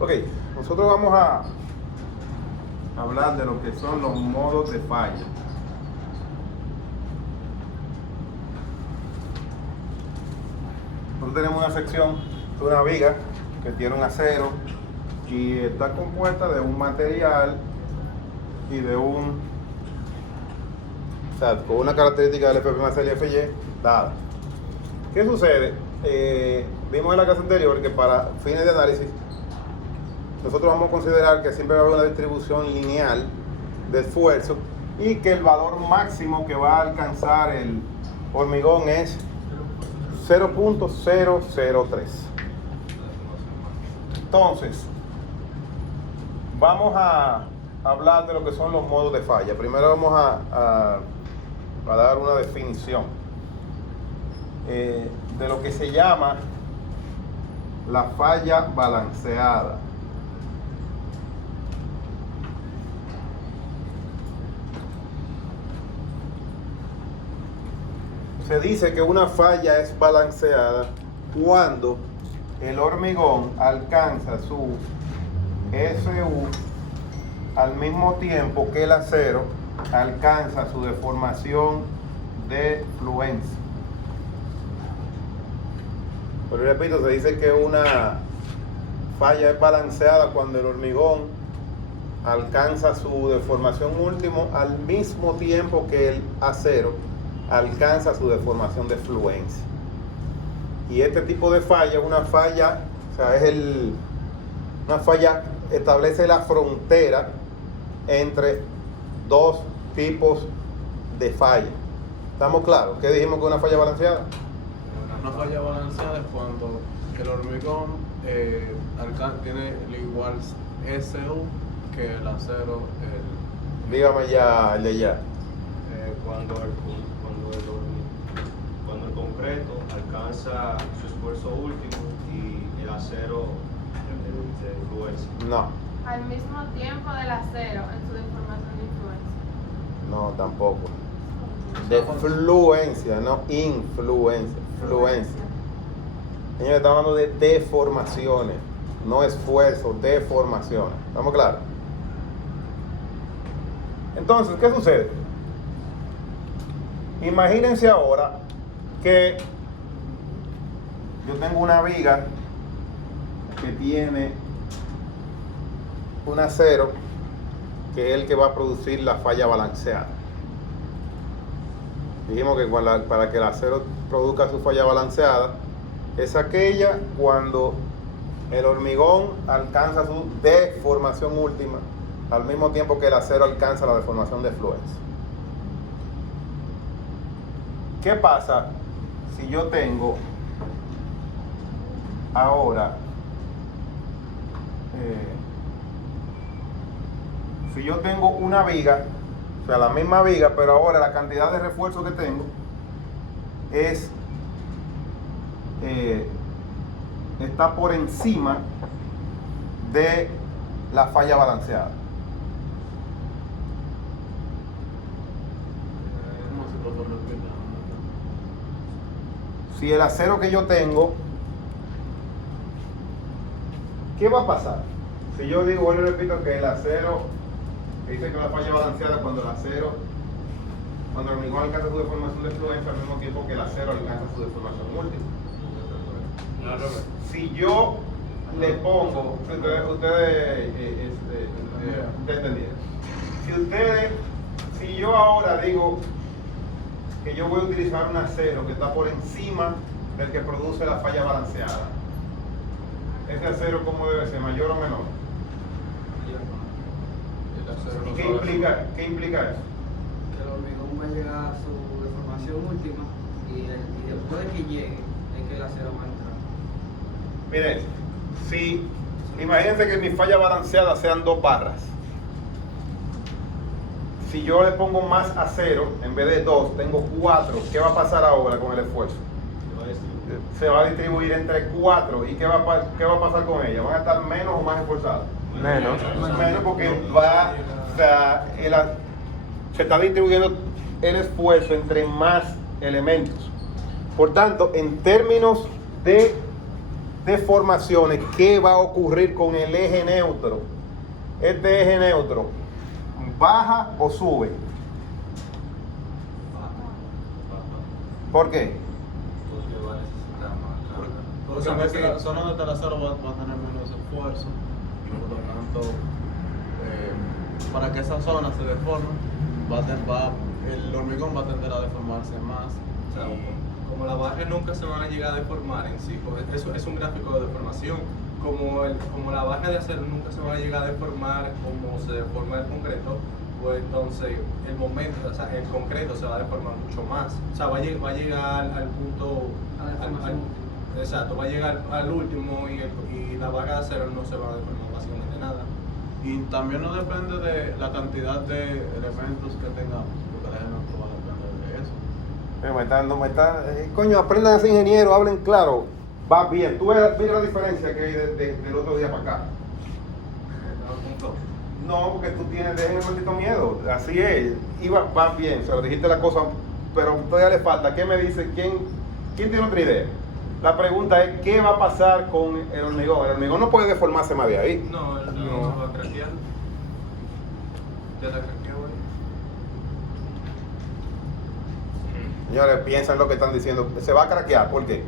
Ok, nosotros vamos a hablar de lo que son los modos de falla. Nosotros tenemos una sección de una viga que tiene un acero y está compuesta de un material y de un, o sea, con una característica del FP más el FY dada. ¿Qué sucede? Vimos en la clase anterior que para fines de análisis nosotros vamos a considerar que siempre va a haber una distribución lineal de esfuerzo y que el valor máximo que va a alcanzar el hormigón es 0.003. Entonces, vamos a hablar de lo que son los modos de falla. Primero vamos a dar una definición de lo que se llama la falla balanceada. Se dice que una falla es balanceada cuando el hormigón alcanza su SU al mismo tiempo que el acero alcanza su deformación de fluencia. Pero repito, se dice que una falla es balanceada cuando el hormigón alcanza su deformación último al mismo tiempo que el acero alcanza su deformación de fluencia. Y este tipo de falla es una falla, o sea, una falla establece la frontera entre dos tipos de falla. ¿Estamos claros? ¿Qué dijimos que una falla balanceada? Una falla balanceada es cuando el hormigón tiene el igual SU que el acero. Dígame ya el de allá. Cuando el concreto alcanza su esfuerzo último y el acero de influencia. No, Al mismo tiempo del acero en su deformación de influencia. no, tampoco. De fluencia, no influencia. Fluencia. Señores, estamos hablando de deformaciones, no esfuerzo, deformaciones. ¿Estamos claros? Entonces, ¿qué sucede? Imagínense ahora que yo tengo una viga que tiene un acero que es el que va a producir la falla balanceada. Dijimos que para que el acero produzca su falla balanceada es aquella cuando el hormigón alcanza su deformación última al mismo tiempo que el acero alcanza la deformación de fluencia. ¿Qué pasa si yo tengo ahora, si yo tengo una viga, o sea, la misma viga, pero ahora la cantidad de refuerzo que tengo es está por encima de la falla balanceada? Si el acero que yo tengo, ¿qué va a pasar? Si yo digo, bueno, repito que el acero, que dice que la falla balanceada cuando el acero, cuando el hormigón alcanza su deformación de fluencia al mismo tiempo que el acero alcanza su deformación última. Si yo le pongo, ustedes entendieron. Si yo ahora digo que yo voy a utilizar un acero que está por encima del que produce la falla balanceada, ¿ese acero cómo debe ser? ¿Mayor o menor? ¿Y qué implica eso? Que el hormigón va a llegar a su deformación última y después de que llegue es que el acero va a entrar. Miren, imagínense que mi falla balanceada sean 2 barras. Si yo le pongo más acero, en vez de 2, tengo 4, ¿qué va a pasar ahora con el esfuerzo? Se va a distribuir entre 4. ¿Y qué va a pasar con ella? ¿Van a estar menos o más esforzadas? Menos. Menos porque se está distribuyendo el esfuerzo entre más elementos. Por tanto, en términos de deformaciones, ¿qué va a ocurrir con el eje neutro? Este eje neutro, ¿baja o sube? ¿Por qué? Porque va a necesitar más carga. Porque la zona donde está el acero va a tener menos esfuerzo y por lo tanto, para que esa zona se deforme, el hormigón va a tender a deformarse más. O sea, como la barra nunca se van a llegar a deformar en sí, porque eso es un gráfico de deformación. Como la barra de acero nunca se va a llegar a deformar como se deforma el concreto, pues entonces el momento, o sea, el concreto se va a deformar mucho más. O sea, va a llegar al punto. A la deformación. Exacto, va a llegar al último y la barra de acero no se va a deformar básicamente nada. Y también no depende de la cantidad de elementos que tengamos, porque el eje neutro va a depender de eso. Coño, aprendan a ser ingeniero, hablen claro. Va bien. Tú ves la diferencia que hay del otro día para acá. No, porque tú tienes un maldito miedo. Así es. Va bien, se lo dijiste la cosa, pero todavía le falta. ¿Qué me dice? ¿Quién tiene otra idea? La pregunta es, ¿qué va a pasar con el hormigón? El hormigón no puede deformarse más de ahí. No, el hormigón se va a craquear. Ya la craqueó ahí. Señores, piensan lo que están diciendo. Se va a craquear, ¿por qué?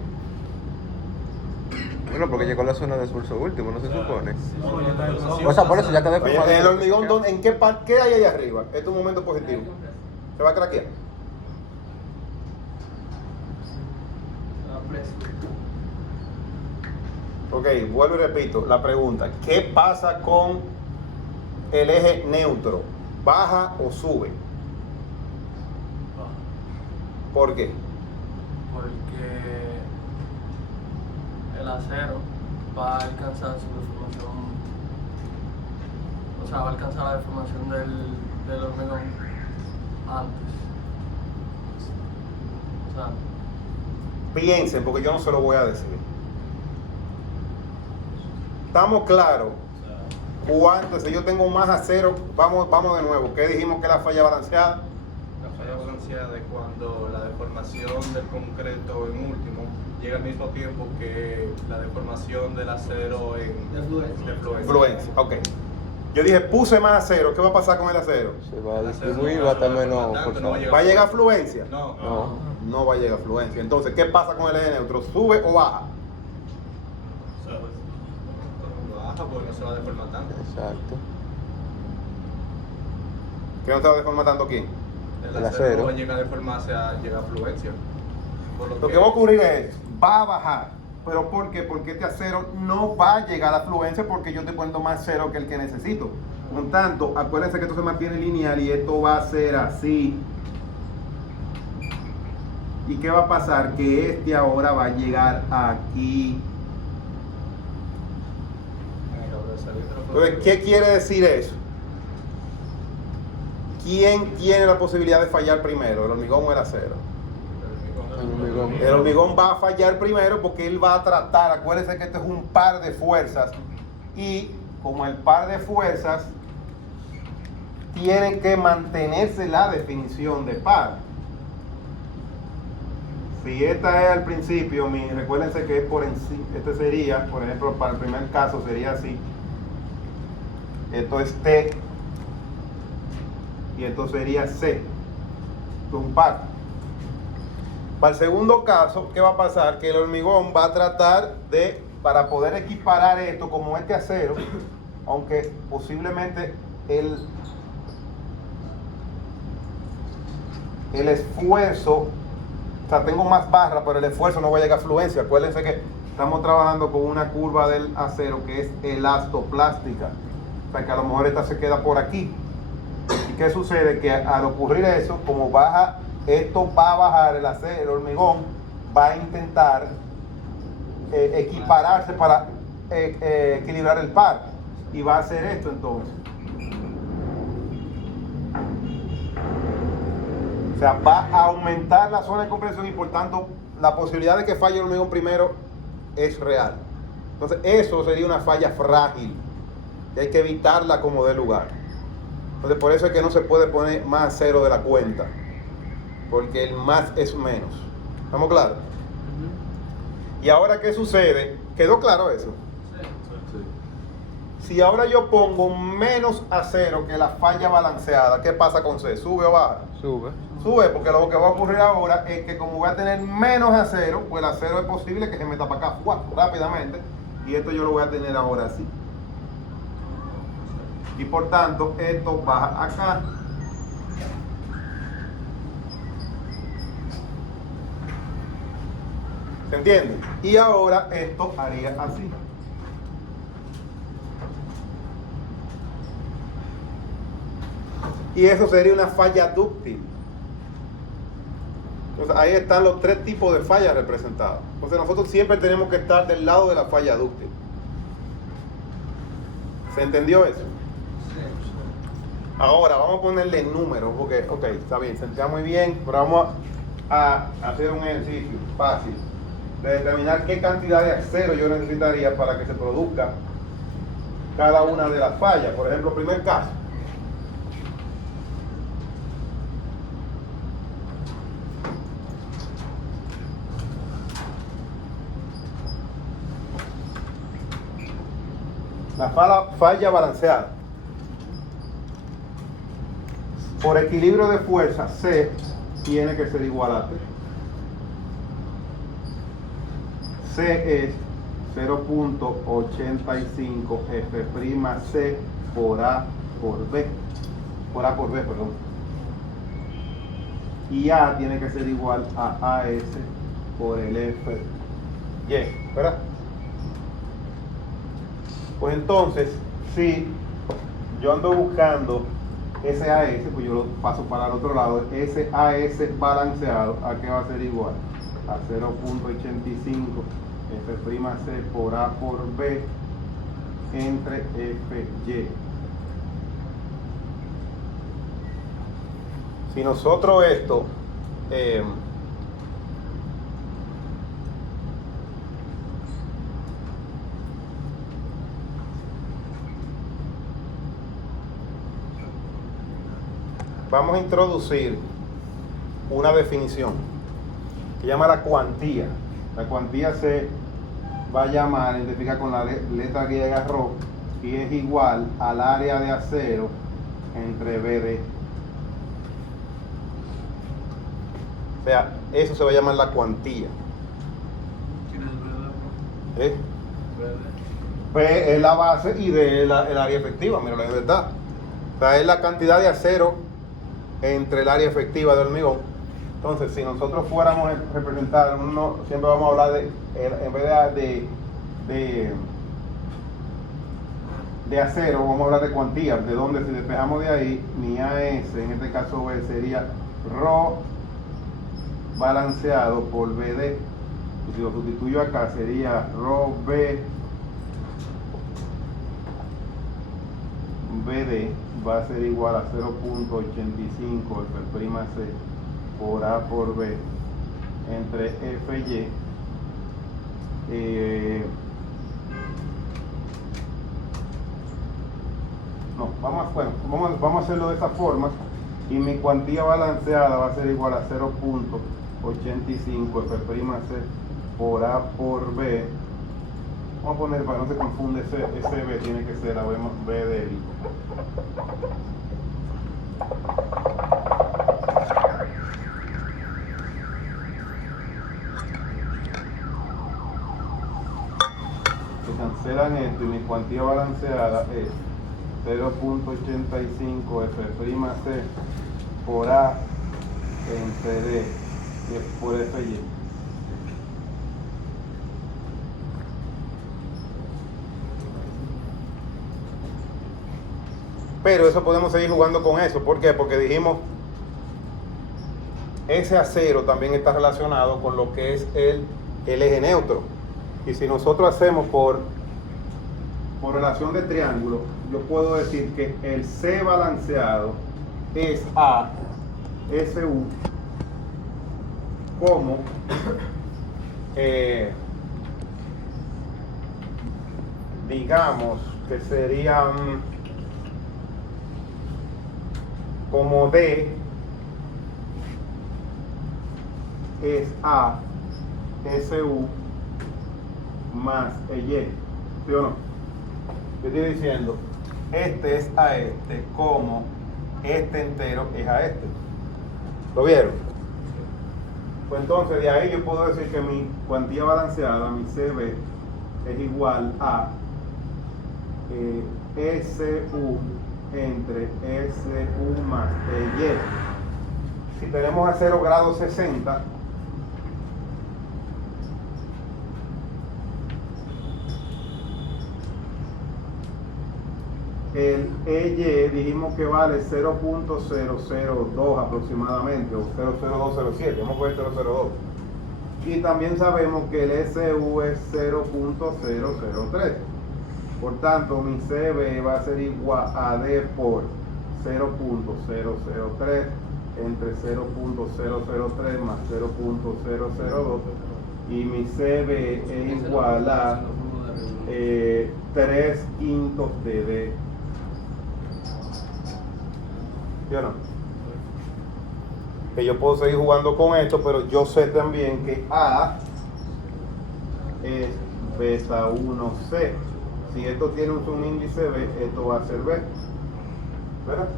Bueno, porque llegó a la zona de esfuerzo último, no se supone. No, ya está deformado. O sea, por eso ya quedé Oye, formado. el hormigón, ¿en qué parte? ¿Qué hay ahí arriba? Este es un momento positivo. Se va a craquear. La presión. Ok, vuelvo y repito la pregunta. ¿Qué pasa con el eje neutro? ¿Baja o sube? ¿Por qué? Porque el acero va a alcanzar su deformación, o sea, va a alcanzar la deformación del hormigón antes. O sea, Piensen, porque yo no se lo voy a decir. ¿Estamos claros? ¿Cuánto? Si yo tengo más acero, vamos de nuevo. ¿Qué dijimos que la falla balanceada? La falla balanceada es cuando la deformación del concreto en último llega al mismo tiempo que la deformación del acero en De fluencia. Influencia, ok. Yo dije, puse más acero. ¿Qué va a pasar con el acero? Se va a distribuir, va a estar menos forzado. ¿Va a llegar fluencia? No, No. No va a llegar fluencia. Entonces, ¿qué pasa con el eje neutro? ¿Sube o baja? baja porque no se va a deformar tanto. Exacto. ¿Qué no se va a deformar tanto quién? El acero. no va a llegar a deformarse a llegar a fluencia. Por Lo que va a ocurrir es, va a bajar. ¿Pero por qué? Porque este acero no va a llegar a fluencia porque yo estoy poniendo más acero que el que necesito. Por tanto, acuérdense que esto se mantiene lineal y esto va a ser así. ¿Y qué va a pasar? Que este ahora va a llegar aquí. Entonces, ¿qué quiere decir eso? ¿Quién tiene la posibilidad de fallar primero, el hormigón o el acero? El hormigón. El hormigón va a fallar primero porque él va a tratar, acuérdense que esto es un par de fuerzas y como el par de fuerzas tiene que mantenerse la definición de par. Si esta es al principio, recuérdense que es por encima, este sería, por ejemplo, para el primer caso sería así. Esto es T y esto sería C. Esto es un par. Para el segundo caso, ¿qué va a pasar? Que el hormigón va a tratar de, para poder equiparar esto como este acero, aunque posiblemente el esfuerzo, o sea, tengo más barra, pero el esfuerzo no va a llegar a fluencia. Acuérdense que estamos trabajando con una curva del acero que es elastoplástica. O sea, que a lo mejor esta se queda por aquí. ¿Y qué sucede? Que al ocurrir eso, como baja, esto va a bajar el acero, el hormigón va a intentar equipararse para equilibrar el par. Y va a hacer esto entonces. O sea, va a aumentar la zona de compresión y por tanto la posibilidad de que falle el hormigón primero es real. Entonces eso sería una falla frágil y hay que evitarla como dé lugar. Entonces por eso es que no se puede poner más acero de la cuenta, porque el más es menos. ¿Estamos claros? Y ahora, ¿qué sucede? ¿Quedó claro eso? Sí. Si ahora yo pongo menos acero que la falla balanceada, ¿qué pasa con C? ¿Sube o baja? Sube. Sube, porque lo que va a ocurrir ahora es que como voy a tener menos acero, pues el acero es posible que se meta para acá rápidamente, y esto yo lo voy a tener ahora así. Y por tanto, esto baja acá. ¿Se entiende? Y ahora esto haría así. Y eso sería una falla dúctil. Entonces ahí están los tres tipos de fallas representadas. Entonces nosotros siempre tenemos que estar del lado de la falla dúctil. ¿Se entendió eso? Ahora vamos a ponerle números, porque, ok, está bien, se entiende muy bien, pero vamos a hacer un ejercicio fácil de determinar qué cantidad de acero yo necesitaría para que se produzca cada una de las fallas. Por ejemplo, primer caso. La falla balanceada. Por equilibrio de fuerza, C tiene que ser igual a T. C es 0.85 F'C por A por B. Por A por B, perdón. Y A tiene que ser igual a AS por el F. Y, ¿verdad? Pues entonces, si yo ando buscando ese AS, pues yo lo paso para el otro lado. Ese AS balanceado, ¿a qué va a ser igual? A 0.85 F'C por A por B entre Fy. Si nosotros esto vamos a introducir una definición que llama la cuantía. La cuantía se va a llamar, identifica con la letra griega ρ, y es igual al área de acero entre BD. O sea, eso se va a llamar la cuantía. ¿Quién es el verdad? ¿Eh? P es la base y D es el área efectiva, mira la verdad. O sea, es la cantidad de acero entre el área efectiva del hormigón. Entonces, si nosotros fuéramos a representar, siempre vamos a hablar en vez de acero, vamos a hablar de cuantía, de donde si despejamos de ahí, mi AS, en este caso B, sería ρ balanceado por BD. Y si lo sustituyo acá, sería ρB BD va a ser igual a 0.85 F'C por A por B entre Fy. Vamos a hacerlo de esta forma, y mi cuantía balanceada va a ser igual a 0.85 F'C por A por B. Vamos a poner, para que no se confunde, ese B tiene que ser la B débil. Se cancelan esto y mi cuantía balanceada es 0.85 F'C por A entre D por Fy. Pero eso podemos seguir jugando con eso. ¿Por qué? Porque dijimos, ese acero también está relacionado con lo que es el eje neutro. Y si nosotros hacemos por relación de triángulo, yo puedo decir que el C balanceado es a SU como digamos que serían como D es a SU más Y. ¿Sí o no? Yo estoy diciendo, este es a este como este entero es a este. ¿Lo vieron? Pues entonces de ahí yo puedo decir que mi cuantía balanceada, mi CB, es igual a SU entre SU más EY. Si tenemos a 0 grados 60, el EY dijimos que vale 0.002 aproximadamente, o 0.0207, vamos a poner 0.02. Y también sabemos que el SU es 0.003. Por tanto, mi CB va a ser igual a D por 0.003 entre 0.003 más 0.002. Y mi CB es igual a 3/5 de D. ¿Sí o no? Que yo puedo seguir jugando con esto, pero yo sé también que A es beta 1C. Si esto tiene un índice B, esto va a ser B. ¿Verdad?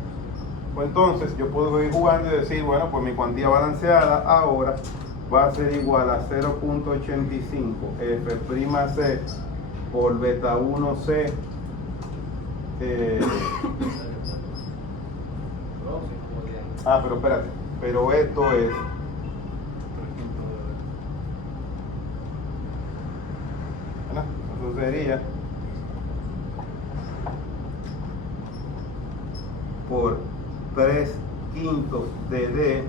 Pues entonces yo puedo seguir jugando y decir, bueno, pues mi cuantía balanceada ahora va a ser igual a 0.85 F'C por beta 1C. Pero espérate, pero esto es ¿verdad? Eso sería por 3/5 de D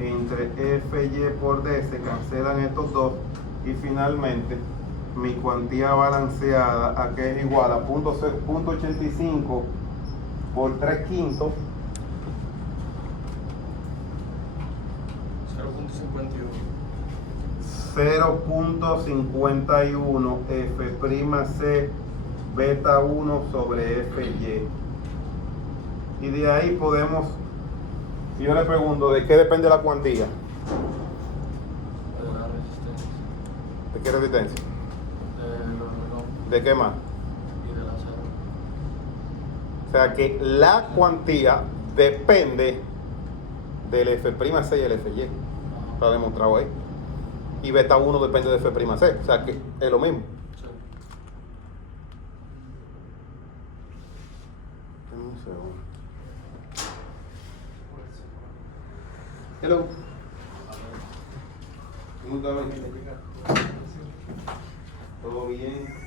entre FY por D, se cancelan estos dos y finalmente mi cuantía balanceada aquí es igual a 0.85 por 3/5 0.51 F'C beta 1 sobre Fy. Y de ahí podemos, si yo le pregunto, ¿de qué depende la cuantía? De la resistencia. ¿De qué resistencia? Del hormigón ¿De qué más? y del acero. O sea que la cuantía depende del F'C y el Fy. Está demostrado ahí. Y beta 1 depende de F'C. O sea que es lo mismo. Sí. Un segundo. Hello. ¿Cómo está? ¿Todo bien?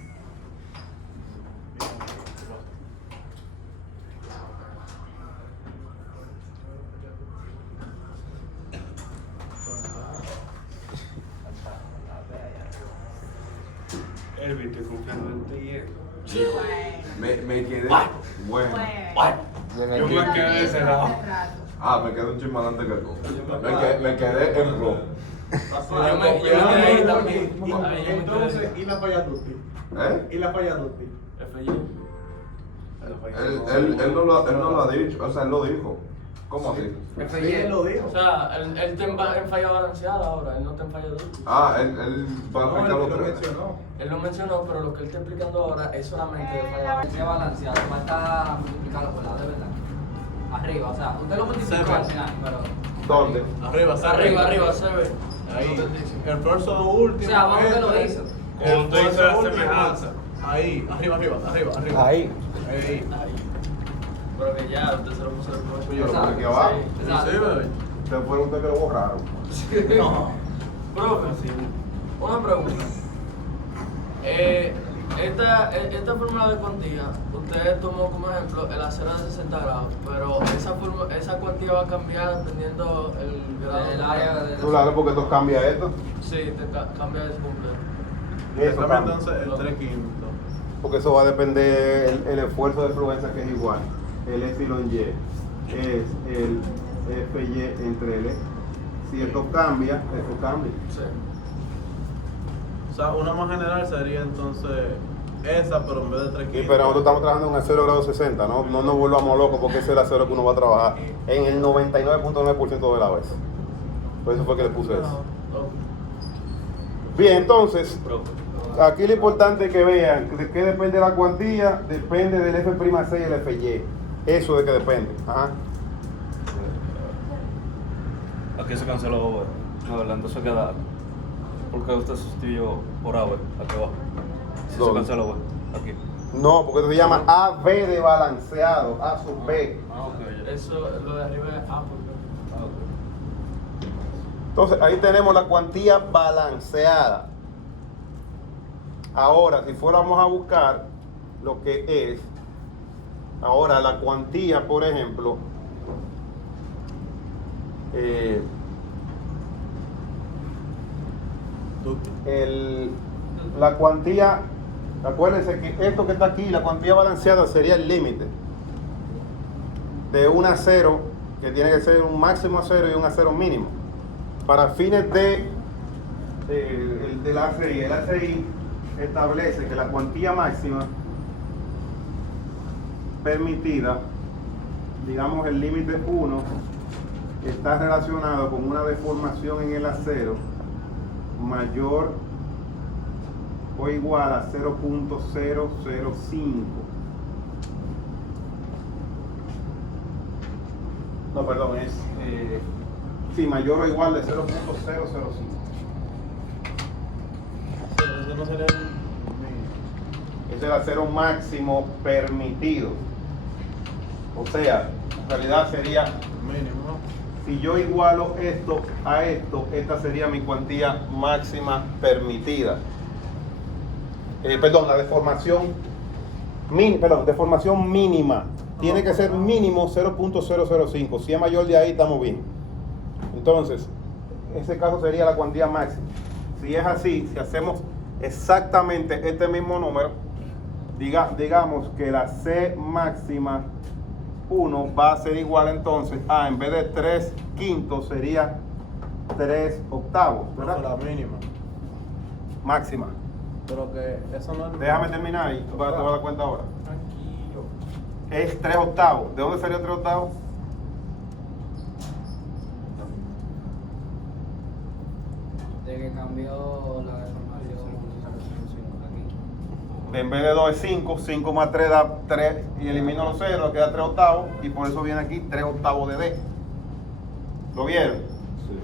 Elvi, estoy confiando en ti. Me quedé. Bueno. Yo me quedé cerrado. Me quedé un chisme adelante que tú. Me quedé en pro. ahí también. Entonces, ¿y la falla Tutti? ¿Y la falla Tutti? Él no lo ha dicho, o sea, él lo dijo. ¿Cómo así? Él lo dijo. O sea, él está en falla balanceada ahora, él no está en falla dulce. Él va a No, explicar él los lo tres. mencionó. Él lo mencionó, pero lo que él está explicando ahora es solamente de falla Sea balanceada. balanceado, falta multiplicarlo por la de verdad. Arriba, o sea, usted lo multiplicó al final, pero. ¿Dónde? Arriba, Arriba, se ve. Ahí. El verso último. O sea, vamos que lo hizo. Como tú dices la semejanza. Ahí, arriba. Ahí. Ahí. Pero que ya, usted se lo puso el Pues yo lo puse aquí abajo. Exacto. Sí, bebé. Ustedes fueron ustedes que lo borraron. No. Profe, una pregunta. Esta fórmula de cuantía, usted tomó como ejemplo el acero de 60 grados, pero esa cuantía va a cambiar dependiendo el grado El área de. Claro, porque esto cambia esto. Sí, cambia eso completo. Eso Dame cambia. entonces el 3/5. Porque eso va a depender el esfuerzo de fluencia, que es igual. El epsilon Y es el Fy entre L. Si esto cambia, esto cambia. Sí. O sea, una más general sería entonces esa, pero en vez de 3/5. Y pero nosotros estamos trabajando en acero grado 60, no nos volvamos locos porque ese es el acero que uno va a trabajar en el 99.9% de la vez. Por eso fue que le puse eso. Bien, entonces, Aquí lo importante es que vean de qué depende la cuantía, depende del F'C y el FY. Eso de que depende. Ajá. Aquí se canceló, no, Orlando se queda. Porque usted sustituyó por A, aquí abajo. Si se ¿Dónde? canceló, güey, aquí. No, porque se llama AB de balanceado, A sub B. Eso, lo de arriba es A por B. Entonces ahí tenemos la cuantía balanceada. Ahora, si fuéramos a buscar lo que es, ahora la cuantía, por ejemplo, la cuantía, acuérdense que esto que está aquí, la cuantía balanceada sería el límite de 1 a 0, que tiene que ser un máximo a 0 y un a 0 mínimo. Para fines del ACI, el ACI establece que la cuantía máxima permitida, digamos el límite 1, está relacionado con una deformación en el acero mayor o igual a 0.005. No, perdón, es sí, mayor o igual de 0.005. Eso no sería Es el acero máximo permitido. O sea, en realidad sería, mínimo, ¿no? si yo igualo esto a esto, esta sería mi cuantía máxima permitida. La deformación, deformación mínima. Tiene que ser mínimo 0.005. Si es mayor de ahí, estamos bien. Entonces, ese caso sería la cuantía máxima. Si es así, si hacemos exactamente este mismo número, digamos que la C máxima 1 va a ser igual entonces a, en vez de 3 quintos, sería 3 octavos, ¿verdad? La mínima. Máxima. Pero que eso no es. Déjame terminar y te vas a dar cuenta ahora. Es 3 octavos. ¿De dónde salió 3 octavos? De que cambió la deformación aquí. En vez de 2 es 5, 5 más 3 da 3 y elimino los ceros, queda 3 octavos y por eso viene aquí 3 octavos de D. ¿Lo vieron? Sí.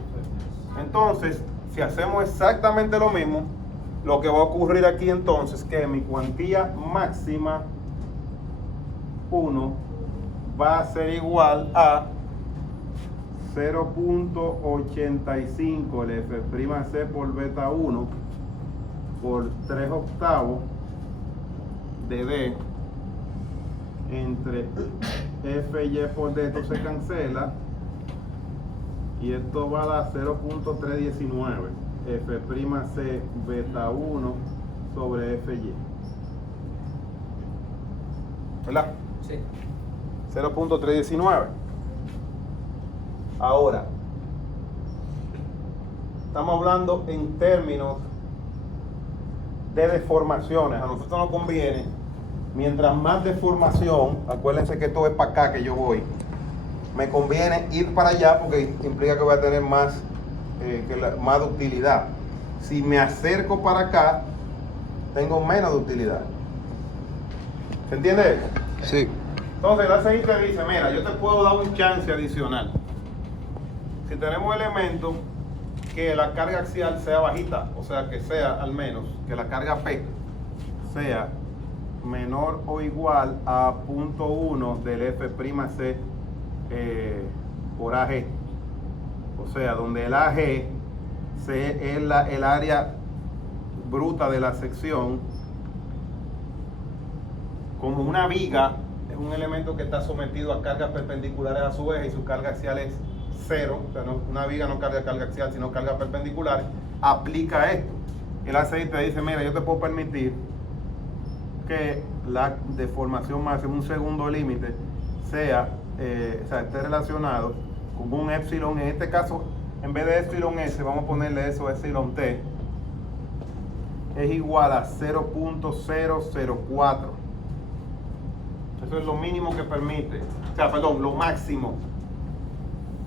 Entonces, si hacemos exactamente lo mismo, lo que va a ocurrir aquí entonces es que mi cuantía máxima 1 va a ser igual a 0.85 el F'C por beta 1 por 3 octavos de D entre Fy por D. Esto se cancela y esto va a dar 0.319 F'C beta 1 sobre Fy. ¿Verdad? Sí. 0.319. Ahora, estamos hablando en términos de deformaciones. A nosotros nos conviene, mientras más deformación, acuérdense que esto es para acá que yo voy, me conviene ir para allá porque implica que voy a tener más de utilidad. Si me acerco para acá, tengo menos de utilidad. ¿Se entiende eso? Sí. Entonces el ACI te dice, mira, yo te puedo dar un chance adicional. Si tenemos elementos que la carga axial sea bajita, o sea que sea al menos, que la carga P sea menor o igual a 0.1 del F'C por AG. O sea, donde el AG es el área bruta de la sección, como una viga es un elemento que está sometido a cargas perpendiculares a su eje y su carga axial es 0, o sea, una viga no carga axial sino carga perpendicular, aplica esto. El ACI te dice, mira, yo te puedo permitir que la deformación máxima, un segundo límite, sea, esté relacionado con un epsilon. En este caso, en vez de epsilon S, vamos a ponerle eso epsilon T, es igual a 0.004. Eso es lo mínimo que permite, lo máximo.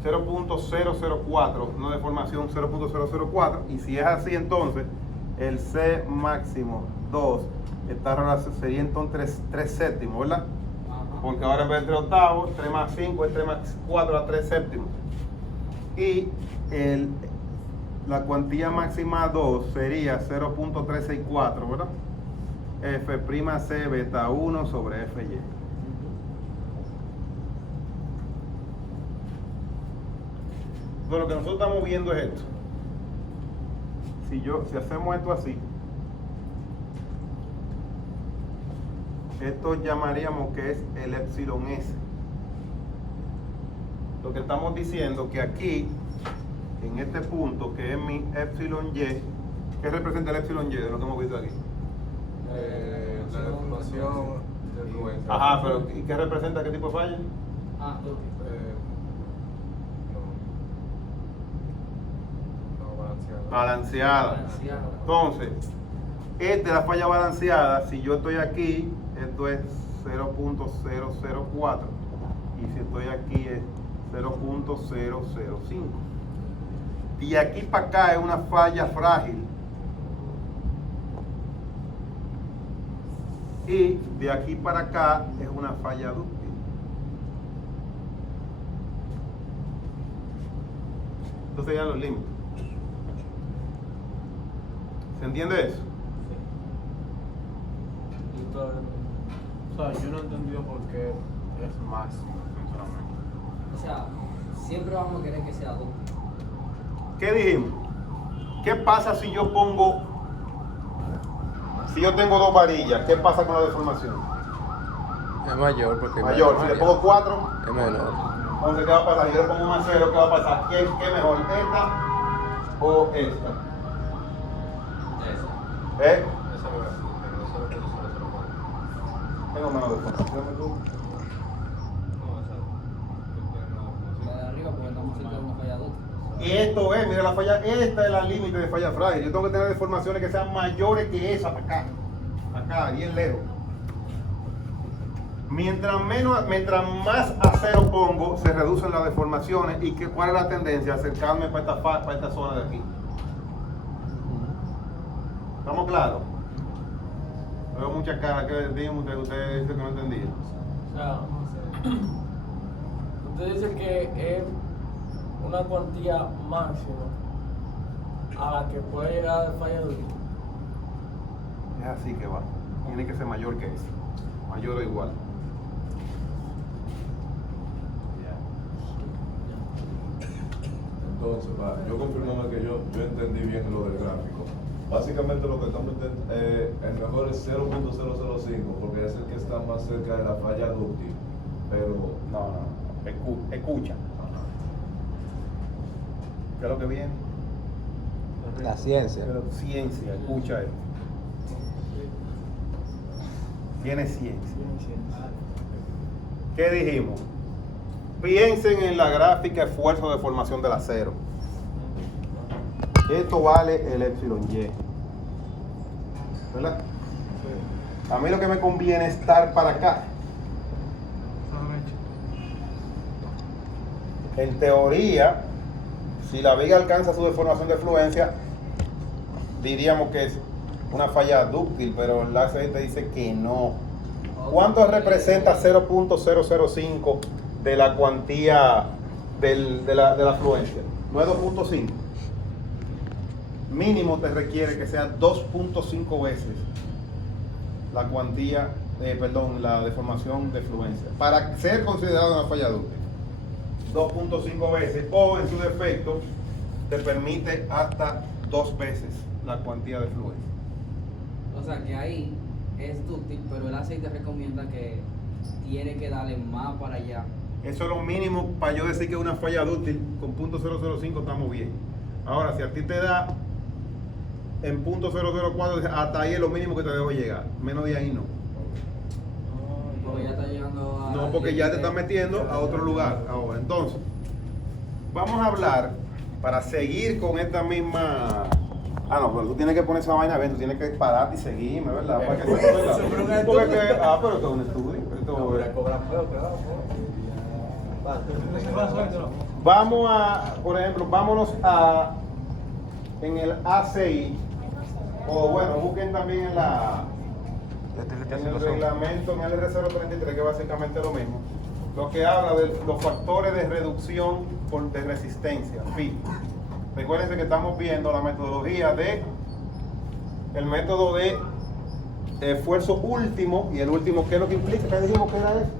0.004, una deformación 0.004, y si es así entonces, el C máximo 2 está relacionado, sería entonces 3 séptimos, ¿verdad? Porque ahora en vez de 3 octavos, 3 más 5 es 3 más 4 a 3 séptimos. Y la cuantía máxima 2 sería 0.364, ¿verdad? F'C beta 1 sobre Fy. Entonces, lo que nosotros estamos viendo es esto. Si hacemos esto así, esto llamaríamos que es el epsilon S. Lo que estamos diciendo que aquí, en este punto, que es mi epsilon Y, ¿qué representa el epsilon Y de lo que hemos visto aquí? La deformación de fluencia. Ajá, pero ¿y qué representa qué tipo de falla? Balanceada. Entonces, esta es la falla balanceada. Si yo estoy aquí, esto es 0.004. Y si estoy aquí es 0.005. Y aquí para acá es una falla frágil. Y de aquí para acá es una falla dúctil. Estos serían los límites. ¿Se entiende eso? O sea, yo no he entendido por qué es más, sinceramente. O sea, siempre vamos a querer que sea 2. ¿Qué dijimos? ¿Qué pasa si yo pongo, si yo tengo 2 varillas? ¿Qué pasa con la deformación? Es mayor porque Mayor. Si le pongo 4, es menor. entonces ¿qué va a pasar? Si yo le pongo un 0, ¿qué va a pasar? ¿Qué mejor? ¿Esta o esta? ¿Eh? Tengo menos deformación, tú. La de arriba porque estamos cerca de una falla 2. Y esto es, mira la falla, esta es la límite de falla frágil. Yo tengo que tener deformaciones que sean mayores que esa para acá, bien lejos. Mientras más acero pongo, se reducen las deformaciones. ¿Y cuál es la tendencia? Acercarme para esta zona de aquí. ¿Estamos claros? Veo muchas caras que decimos, ustedes dicen que no entendían. O sea, usted dice que es una cuantía máxima a la que puede llegar el falla dúctil. Es así que va. Tiene que ser mayor que eso. Mayor o igual. Entonces, yo confirmando que yo entendí bien lo del gráfico. Básicamente lo que estamos el mejor es 0.005 porque es el que está más cerca de la falla dúctil. Pero No. Escucha. ¿Qué es lo que viene? La ciencia. Pero ciencia, escucha esto. Viene ciencia. ¿Qué dijimos? Piensen en la gráfica esfuerzo de formación del acero. Esto vale el epsilon Y. ¿Verdad? A mí lo que me conviene es estar para acá. En teoría, si la viga alcanza su deformación de fluencia, diríamos que es una falla dúctil, pero el ACT dice que no. ¿Cuánto representa 0.005 de la cuantía de la fluencia? ¿No es 2.5? Mínimo te requiere que sea 2.5 veces la cuantía, la deformación de fluencia para ser considerada una falla dúctil. 2.5 veces, o en su defecto te permite hasta 2 veces la cuantía de fluencia. O sea que ahí es dúctil, pero el aceite recomienda que tiene que darle más para allá. Eso es lo mínimo para yo decir que es una falla dúctil. Con .005 estamos bien. Ahora, si a ti te da en .004, hasta ahí es lo mínimo que te debo llegar. Menos de ahí no. Porque ya está llegando a... No, porque ya te estás metiendo a otro lugar ahora. Entonces, vamos a hablar para seguir con esta misma... Ah, no, pero tú tienes que poner esa vaina bien, tú tienes que pararte y seguirme, ¿verdad? Para que se pueda. Pero esto es un estudio. Vamos a, por ejemplo, vámonos a en el ACI, O bueno, busquen también en el reglamento, en el R033, que básicamente es lo mismo. Lo que habla de los factores de reducción de resistencia, FI. Recuérdense que estamos viendo la metodología el método de esfuerzo último, y el último, ¿qué es lo que implica? ¿Qué dijimos que era eso?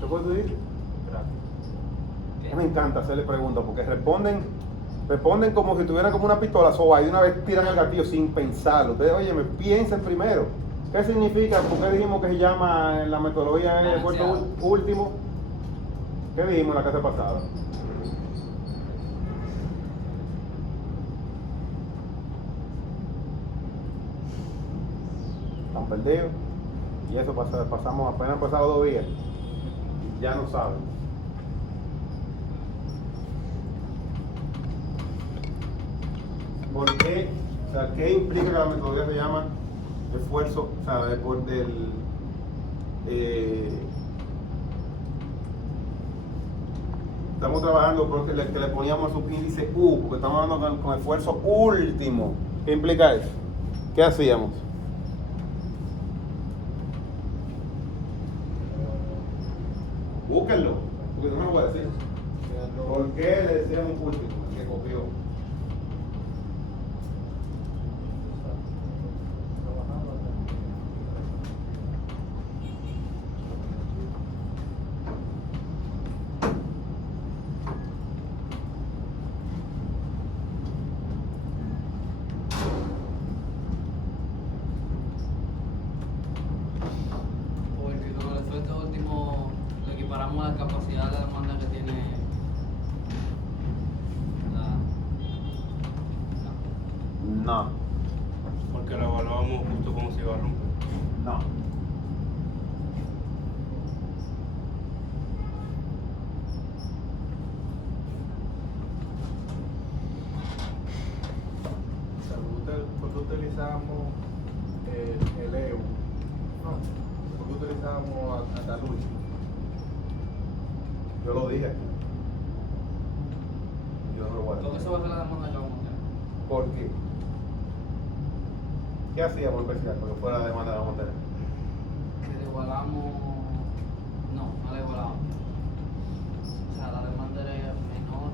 ¿Se puede decir? Me encanta hacerle preguntas porque responden como si tuvieran como una pistola soba y de una vez tiran el gatillo sin pensarlo. Ustedes, oye, piensen primero. ¿Qué significa? ¿Por qué dijimos que se llama en la metodología de esfuerzo último? ¿Qué dijimos en la clase pasada? Están perdidos. Y eso pasamos, apenas han pasado 2 días. Y ya no saben. ¿Por qué? O sea, ¿qué implica que la metodología se llama esfuerzo? O sea, estamos trabajando porque le poníamos el subíndice U, porque estamos hablando con esfuerzo último. ¿Qué implica eso? ¿Qué hacíamos? Búsquenlo, porque no me voy a decir. ¿Por qué le decíamos último? El que copió. Porque con el efecto último le equiparamos la capacidad de demanda que tiene No. Porque lo evaluamos justo como se iba a romper. No. ¿Por qué utilizamos el EU? No. ¿Por qué utilizamos a Taluchi? Yo lo dije. Yo no lo voy a Todo decir. eso va a ser la demanda que vamos a tener. ¿Por qué? ¿Qué hacíamos especial porque fuera la demanda de la montaña? Que le igualamos. No le igualamos. O sea, la demanda era menor.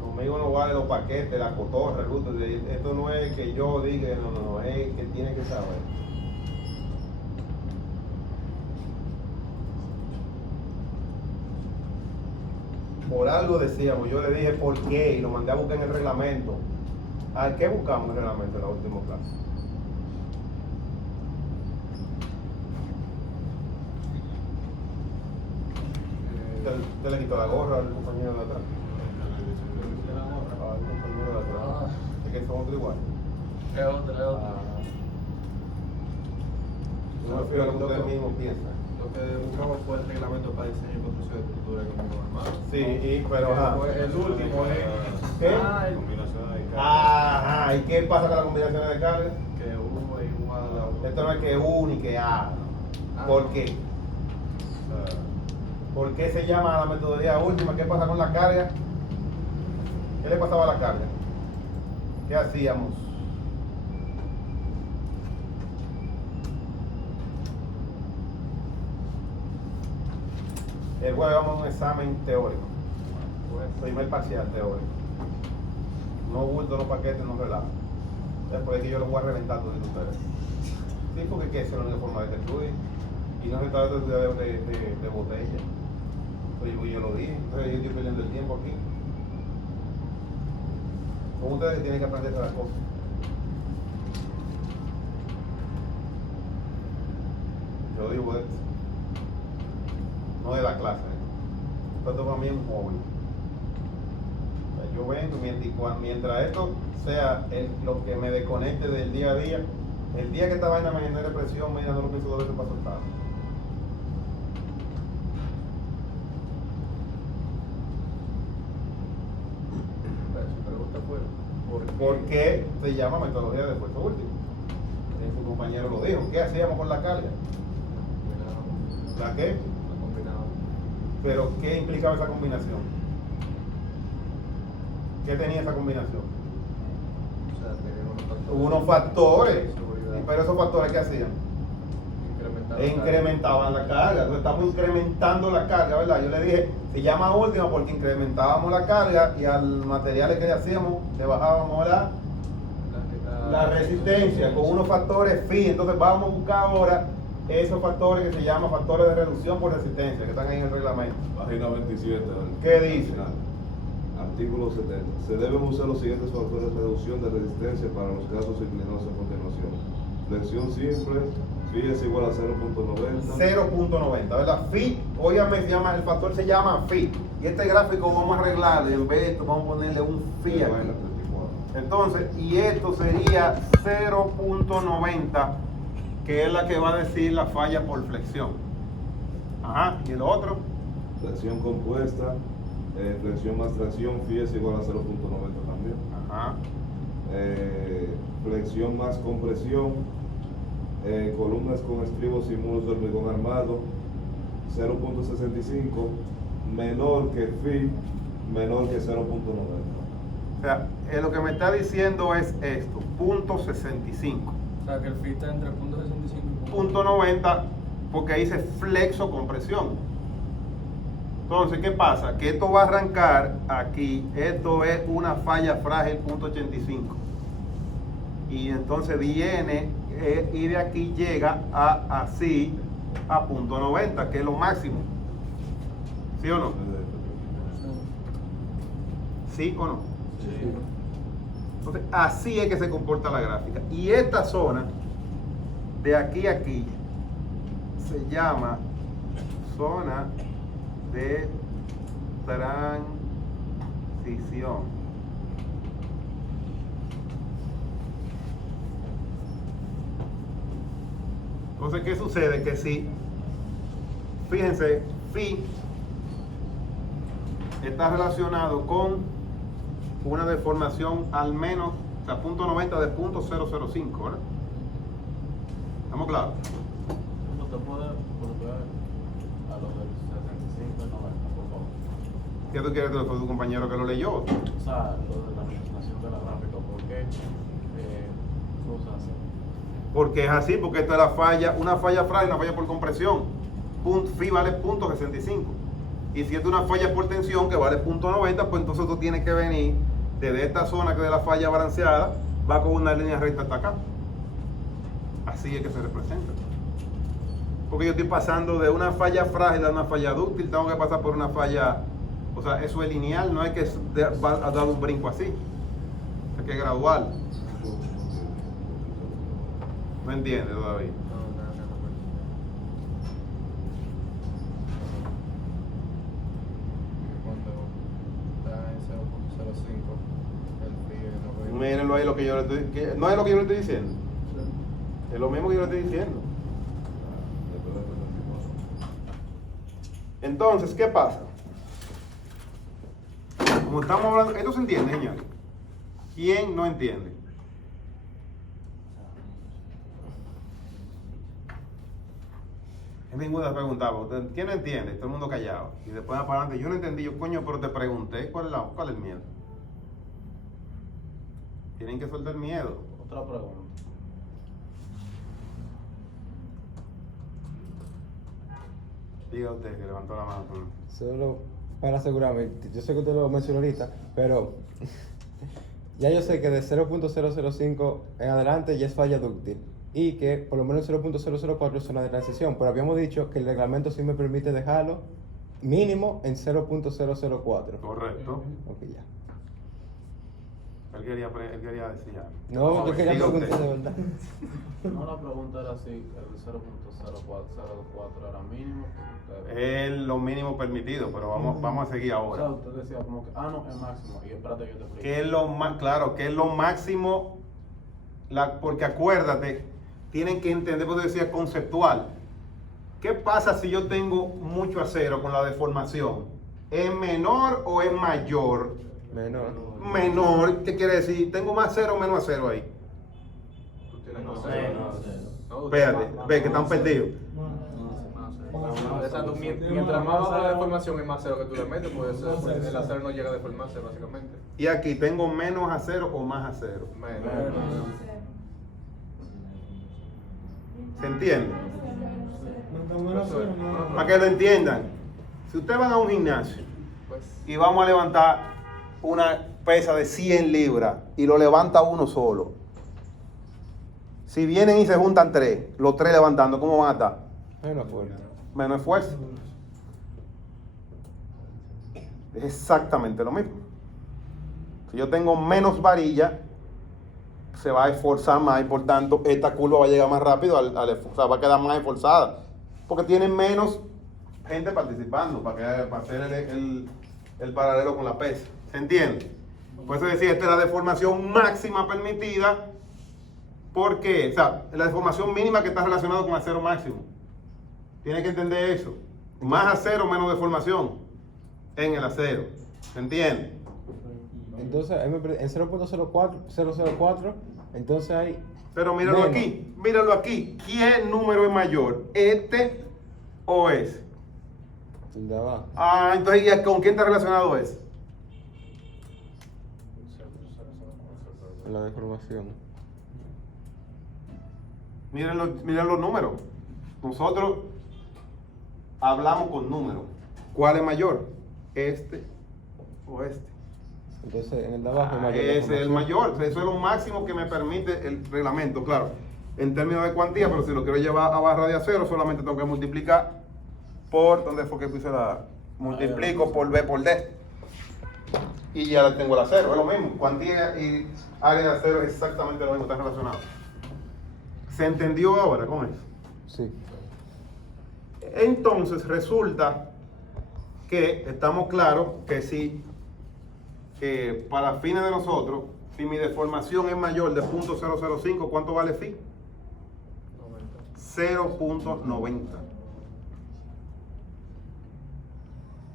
Conmigo no vale los paquetes, la cotorra, esto no es que yo diga, no, es que tiene que saber. Por algo decíamos, yo le dije por qué y lo mandé a buscar en el reglamento. ¿Qué buscamos en el reglamento en la última clase? Usted le quitó la gorra al compañero de atrás. Al compañero de atrás. Es que son otros igual. Es otro. Yo me fío a lo que ustedes mismos piensan. Lo que buscamos fue el reglamento para diseño y construcción de estructura económica normal. Sí, pero ajá. El último es ¿Qué? Combinaciones de carga. Ajá, ¿y qué pasa con las combinaciones de carga? que U es igual a U. Esto no es que U ni que A. ¿Por qué? ¿Por qué se llama la metodología última? ¿Qué pasa con la carga? ¿Qué le pasaba a la carga? ¿Qué hacíamos? El jueves vamos a un examen teórico. Primer parcial teórico. No bulto, no paquetes, no relajo. Después de que yo lo voy a reventar todos ustedes. Sí, porque ¿qué es la única forma de que estudien? Y no se trata de estudiar de botella. Pues yo lo dije, entonces yo estoy perdiendo el tiempo aquí. Con ustedes tienen que aprender las cosas. Yo digo esto. No de la clase. Esto para mí es un hobby. O sea, yo vengo mientras esto sea lo que me desconecte del día a día. El día que esta vaina me genere presión, mira, no lo pienso 2 veces para soltar. Su pregunta fue, ¿Por qué se llama metodología de esfuerzo último? Su compañero lo dijo. ¿Qué hacíamos con la carga? ¿La qué? ¿Pero qué implicaba esa combinación? ¿Qué tenía esa combinación? Unos factores. Pero esos factores, ¿qué hacían? Incrementaban la carga. Entonces estamos incrementando la carga, ¿verdad? Yo le dije, se llama última porque incrementábamos la carga y al material que le hacíamos le bajábamos la resistencia con unos factores phi. Entonces vamos a buscar ahora esos factores que se llaman factores de reducción por resistencia, que están ahí en el reglamento. Página 27. ¿Qué dice? Artículo 70. Se deben usar los siguientes factores de reducción de resistencia para los casos inclinados a continuación. Flexión simple, phi es igual a 0.90. 0.90, ¿verdad? Phi, óigame, el factor se llama phi. Y este gráfico vamos a arreglarlo, en vez de esto vamos a ponerle un phi aquí. Entonces, y esto sería 0.90, que es la que va a decir la falla por flexión. Ajá, y el otro. Flexión compuesta, flexión más tracción, phi es igual a 0.90 también. Ajá. Flexión más compresión, columnas con estribos y muros de hormigón armado, 0.65, menor que phi, menor que 0.90. O sea, lo que me está diciendo es esto, punto 65. O sea, que el phi está entre punto 65 y Punto 90, porque ahí dice flexo compresión. Entonces, ¿qué pasa? Que esto va a arrancar aquí, esto es una falla frágil, punto 85. Y entonces viene y de aquí llega así a punto 90, que es lo máximo. ¿Sí o no? ¿Sí o no? Sí. Entonces, así es que se comporta la gráfica. Y esta zona, de aquí a aquí, se llama zona de transición. Entonces, ¿qué sucede? Que si, fíjense, phi está relacionado con una deformación al menos, o sea, punto 90 de punto 005, ¿verdad? ¿Estamos claros? ¿No te puede volver a lo del 75 y 90, por favor? ¿Qué tú quieres de tu compañero que lo leyó? O sea, lo de la representación de la gráfica, ¿por qué cosas así? Porque es así, porque esta es la falla, una falla frágil, una falla por compresión. Phi vale punto 65. Y si es una falla por tensión que vale punto 90, pues entonces tú tienes que venir desde esta zona que es de la falla balanceada, va con una línea recta hasta acá. Así es que se representa. Porque yo estoy pasando de una falla frágil a una falla dúctil, tengo que pasar por una falla, o sea, eso es lineal, no es que va a dar un brinco así, es que es gradual. No entiende todavía. Mírenlo ahí lo que yo le estoy, no es lo que yo le estoy diciendo. Es lo mismo que yo le estoy diciendo. Entonces, ¿qué pasa? Como estamos hablando, esto se entiende, señores. ¿Quién no entiende? Es ninguna pregunta, ¿quién no entiende? Todo el mundo callado. Y después para adelante, yo no entendí, yo coño, pero te pregunté, ¿cuál es el miedo? Tienen que soltar el miedo. Otra pregunta. Diga usted que levantó la mano. Solo para asegurarme, yo sé que usted lo mencionó ahorita, pero ya yo sé que de 0.005 en adelante ya es falla dúctil y que por lo menos 0.004 es zona de transición, pero habíamos dicho que el reglamento sí me permite dejarlo mínimo en 0.004. Correcto. Ok, ya. Él quería decir algo. No, yo quería diga usted. preguntar de verdad. No, la pregunta era si el 0.04 era mínimo. Es lo mínimo permitido, pero vamos a seguir O sea, ahora. usted decía como que, no, es máximo. Y espérate, yo te explico. ¿Qué es lo más, claro, qué es lo máximo? Porque acuérdate, tienen que entender, porque decía conceptual. ¿Qué pasa si yo tengo mucho acero con la deformación? ¿Es menor o es mayor Menor, ¿qué quiere decir? Tengo más cero o menos a cero ahí. Tú tienes Menos más cero. No, Espérate, ve que están perdidos. Exacto, mientras más baja la deformación es más cero que tú le metes, pues el acero no llega a deformarse básicamente. Y aquí tengo menos a cero o más a cero. Menos. ¿Se entiende? Para que lo entiendan, si ustedes van a un gimnasio y vamos a levantar una pesa de 100 libras y lo levanta uno solo, si vienen y se juntan tres, los tres levantando, ¿cómo van a estar? Menos fuerte. Menos esfuerzo. Es exactamente lo mismo. Si yo tengo menos varilla, se va a esforzar más y por tanto esta curva va a llegar más rápido, o sea, va a quedar más esforzada. Porque tiene menos gente participando para hacer el paralelo con la pesa. ¿Se entiende? Por eso decía, esta es la deformación máxima permitida. ¿Por qué? O sea, la deformación mínima que está relacionada con el acero máximo. Tiene que entender eso. Más acero, menos deformación en el acero. ¿Se entiende? Entonces, en 0.004, entonces hay... Pero míralo menos. aquí, míralo aquí. ¿Qué número es mayor? ¿Este o ese? El de abajo. Ah, entonces, ¿y con quién está relacionado ese? La deformación. Miren los números. Nosotros hablamos con números. ¿Cuál es mayor? ¿Este o este? Entonces, en el de abajo es mayor. Ese es el mayor. Eso es lo máximo que me permite el reglamento, claro. En términos de cuantía, pero si lo quiero llevar a barra de acero, solamente tengo que multiplicar por, ¿dónde fue que puse la? Multiplico por B por D. Y ya tengo el acero, es lo mismo. Cuantía y área de acero es exactamente lo mismo, están relacionados. ¿Se entendió ahora con eso? Sí. Entonces resulta que estamos claros que si para fines de nosotros, si mi deformación es mayor de 0.005, ¿cuánto vale phi? 0.90.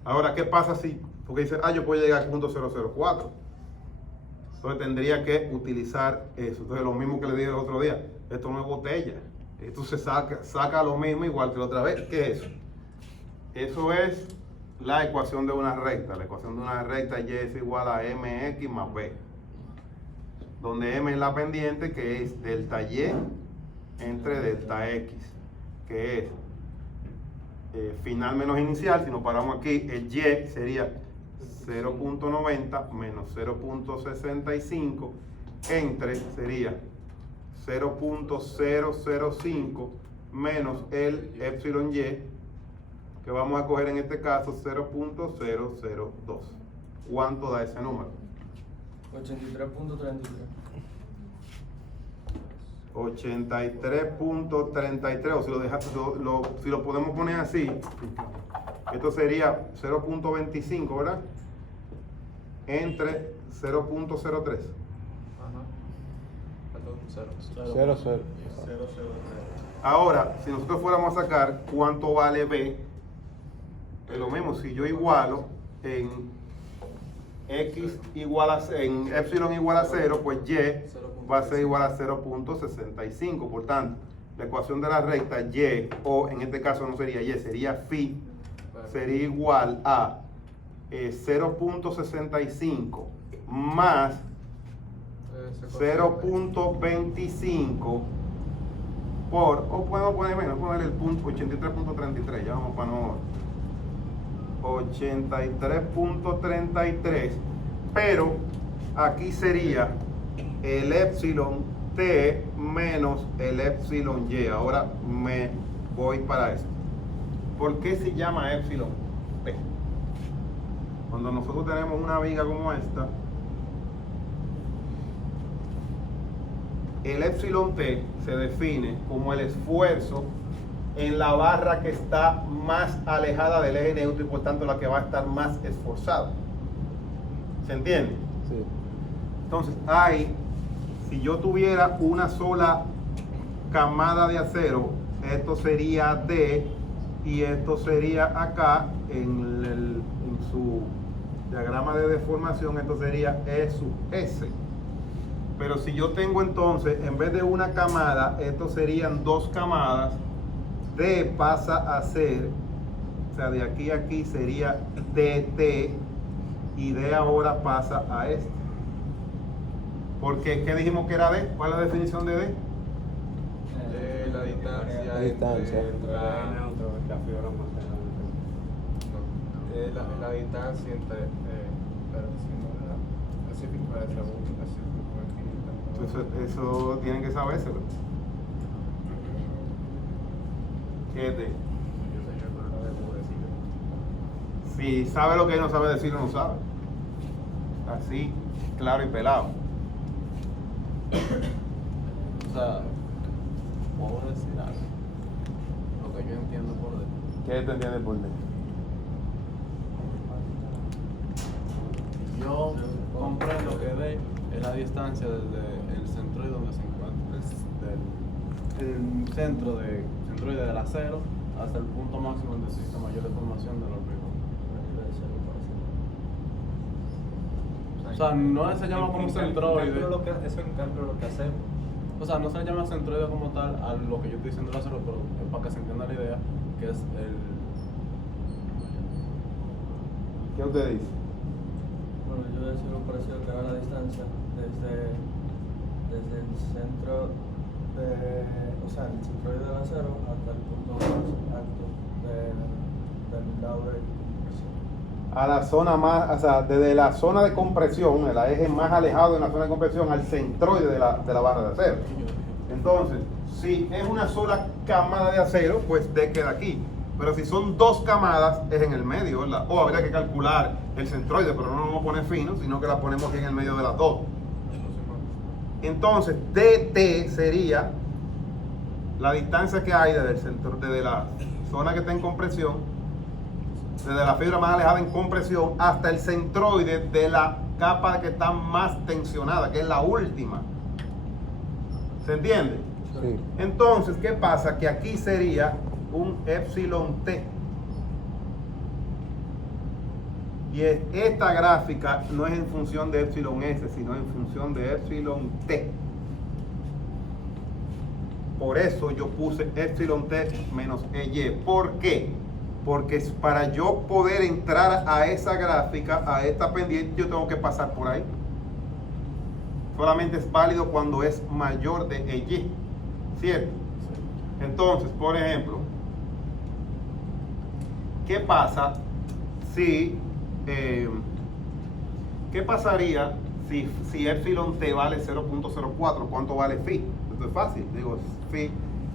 Ahora, ¿qué pasa si? Porque dice, yo puedo llegar a 0.004. Entonces tendría que utilizar eso. Entonces lo mismo que le dije el otro día, esto no es botella. Esto se saca lo mismo igual que la otra vez. ¿Qué es eso? Eso es la ecuación de una recta. La ecuación de una recta y es igual a mx más b. Donde m es la pendiente, que es delta y entre delta x, que es final menos inicial. Si nos paramos aquí, el y sería 0.90 menos 0.65 entre sería 0.005 menos el epsilon y, que vamos a coger en este caso 0.002. ¿Cuánto da ese número? 83.33. 83.33, o si lo dejas, si lo podemos poner así, esto sería 0.25, ¿verdad? Entre 0.03. Cero. Ahora, si nosotros fuéramos a sacar cuánto vale B, es lo mismo. Si yo igualo en X en epsilon igual a 0, pues Y va a ser igual a 0.65. Por tanto, la ecuación de la recta Y, o en este caso no sería Y, sería phi, sería igual a 0.65 más 0.25 por, o podemos poner menos, poner el punto 83.33, ya vamos para no 83.33, pero aquí sería el epsilon t menos el epsilon y. Ahora me voy para esto. ¿Por qué se llama epsilon t? Cuando nosotros tenemos una viga como esta, el epsilon t se define como el esfuerzo en la barra que está más alejada del eje neutro y por tanto la que va a estar más esforzada. ¿Se entiende? Sí. Entonces, si yo tuviera una sola camada de acero, esto sería D y esto sería acá en su diagrama de deformación, esto sería E sub S. Pero si yo tengo entonces, en vez de una camada, esto serían dos camadas, D pasa a ser, o sea, de aquí a aquí sería DT, y D ahora pasa a este. Porque, ¿qué dijimos que era D? ¿Cuál es la definición de D? La distancia. La distancia. entre la distancia entre. Entonces, eso tienen que sabérselo. ¿Qué es D? Si sabe lo que él no sabe decirlo, no sabe. Así, claro y pelado. O sea, puedo decir algo. Lo que yo entiendo por D. ¿Qué te entiende por D? Yo comprendo que D es la distancia desde el centroide donde se encuentra, el centroide del acero hasta el punto máximo donde existe mayor deformación del hormigón. O sea, no se llama como centroide. Eso en cálculo lo que hacemos. O sea, no se llama centroide como tal a lo que yo estoy diciendo del acero, pero es para que se entienda la idea, que es el... ¿Qué usted dice? Bueno, yo decía lo parecido que era la distancia desde el centro o sea, el centroide del acero hasta el punto más alto del lado de compresión. A la zona más, o sea, desde la zona de compresión, el eje más alejado de la zona de compresión, al centroide de la barra de acero. Entonces, si es una sola camada de acero, pues D queda aquí. Pero si son dos camadas, es en el medio, ¿verdad? O habría que calcular el centroide, pero no lo vamos a poner fino, sino que la ponemos aquí en el medio de las dos. Entonces, DT sería la distancia que hay desde el centro, desde la zona que está en compresión, desde la fibra más alejada en compresión, hasta el centroide de la capa que está más tensionada, que es la última. ¿Se entiende? Sí. Entonces, ¿qué pasa? Que aquí sería un epsilon T. Y esta gráfica no es en función de epsilon S, sino en función de epsilon T. Por eso yo puse epsilon T menos EY. ¿Por qué? Porque para yo poder entrar a esa gráfica, a esta pendiente, yo tengo que pasar por ahí. Solamente es válido cuando es mayor de EY. ¿Cierto? Entonces, por ejemplo, ¿qué pasa si... ¿qué pasaría si epsilon T vale 0.04? ¿Cuánto vale phi? Esto es fácil. Digo, phi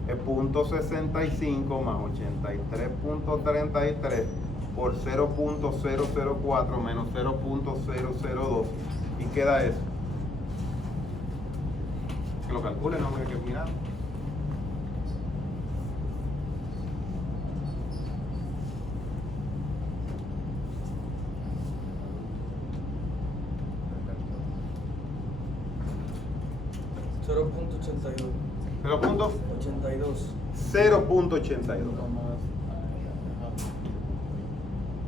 es 0.65 más 83.33 por 0.004 menos 0.002. ¿Y queda eso? Que lo calculen, no hay que mirar. ¿0.82? 0.82.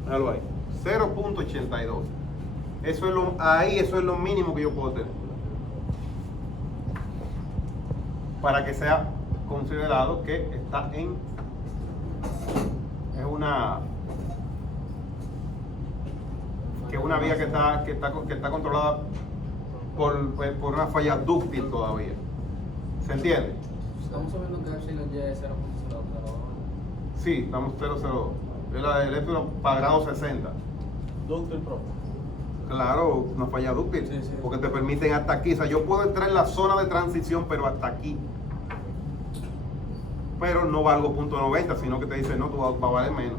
Míralo ahí. 0.82. Eso es lo mínimo que yo puedo tener. Para que sea considerado que está en... Es una vía que está controlada por una falla dúctil todavía. ¿Se entiende? Estamos sabiendo que epsilon Y es 0.002. Sí, estamos 0.02. El epsilon para grado 60. Dúctil, profe. Claro, una falla dúctil. Sí, sí. Porque te permiten hasta aquí. O sea, yo puedo entrar en la zona de transición, pero hasta aquí. Pero no valgo .90, sino que te dice, no, tú vas a valer menos.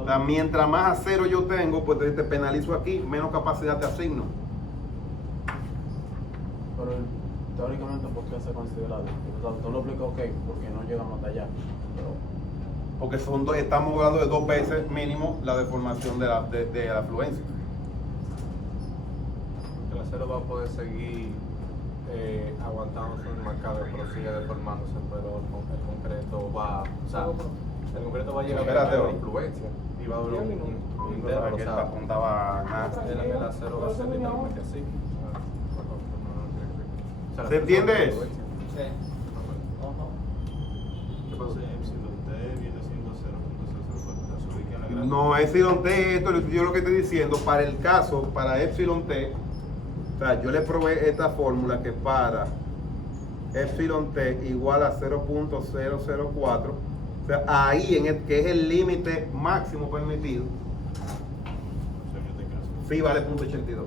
O sea, mientras más acero yo tengo, pues te penalizo aquí, menos capacidad te asigno. Pero teóricamente, ¿por qué se considera? O sea, tú lo explicas, ok, porque no llegamos hasta allá. Pero... Porque estamos hablando de 2 veces mínimo la deformación de la fluencia. El acero va a poder seguir aguantándose en el marcador, pero sigue deformándose, pero el concreto va, o sea, el concreto va a llegar a la influencia. y va a durar un Para intervalo. que esta punta va a ganar. El acero va a ser literalmente así. ¿Se entiende eso? Sí. Entonces, epsilon t viene siendo 0.004. Se ubica en la gráfica. No, epsilon t, esto yo lo que estoy diciendo, para el caso, para epsilon t, o sea, yo le probé esta fórmula que para epsilon t igual a 0.004, o sea, ahí en el que es el límite máximo permitido, O sea, en este caso. sí vale 0.82.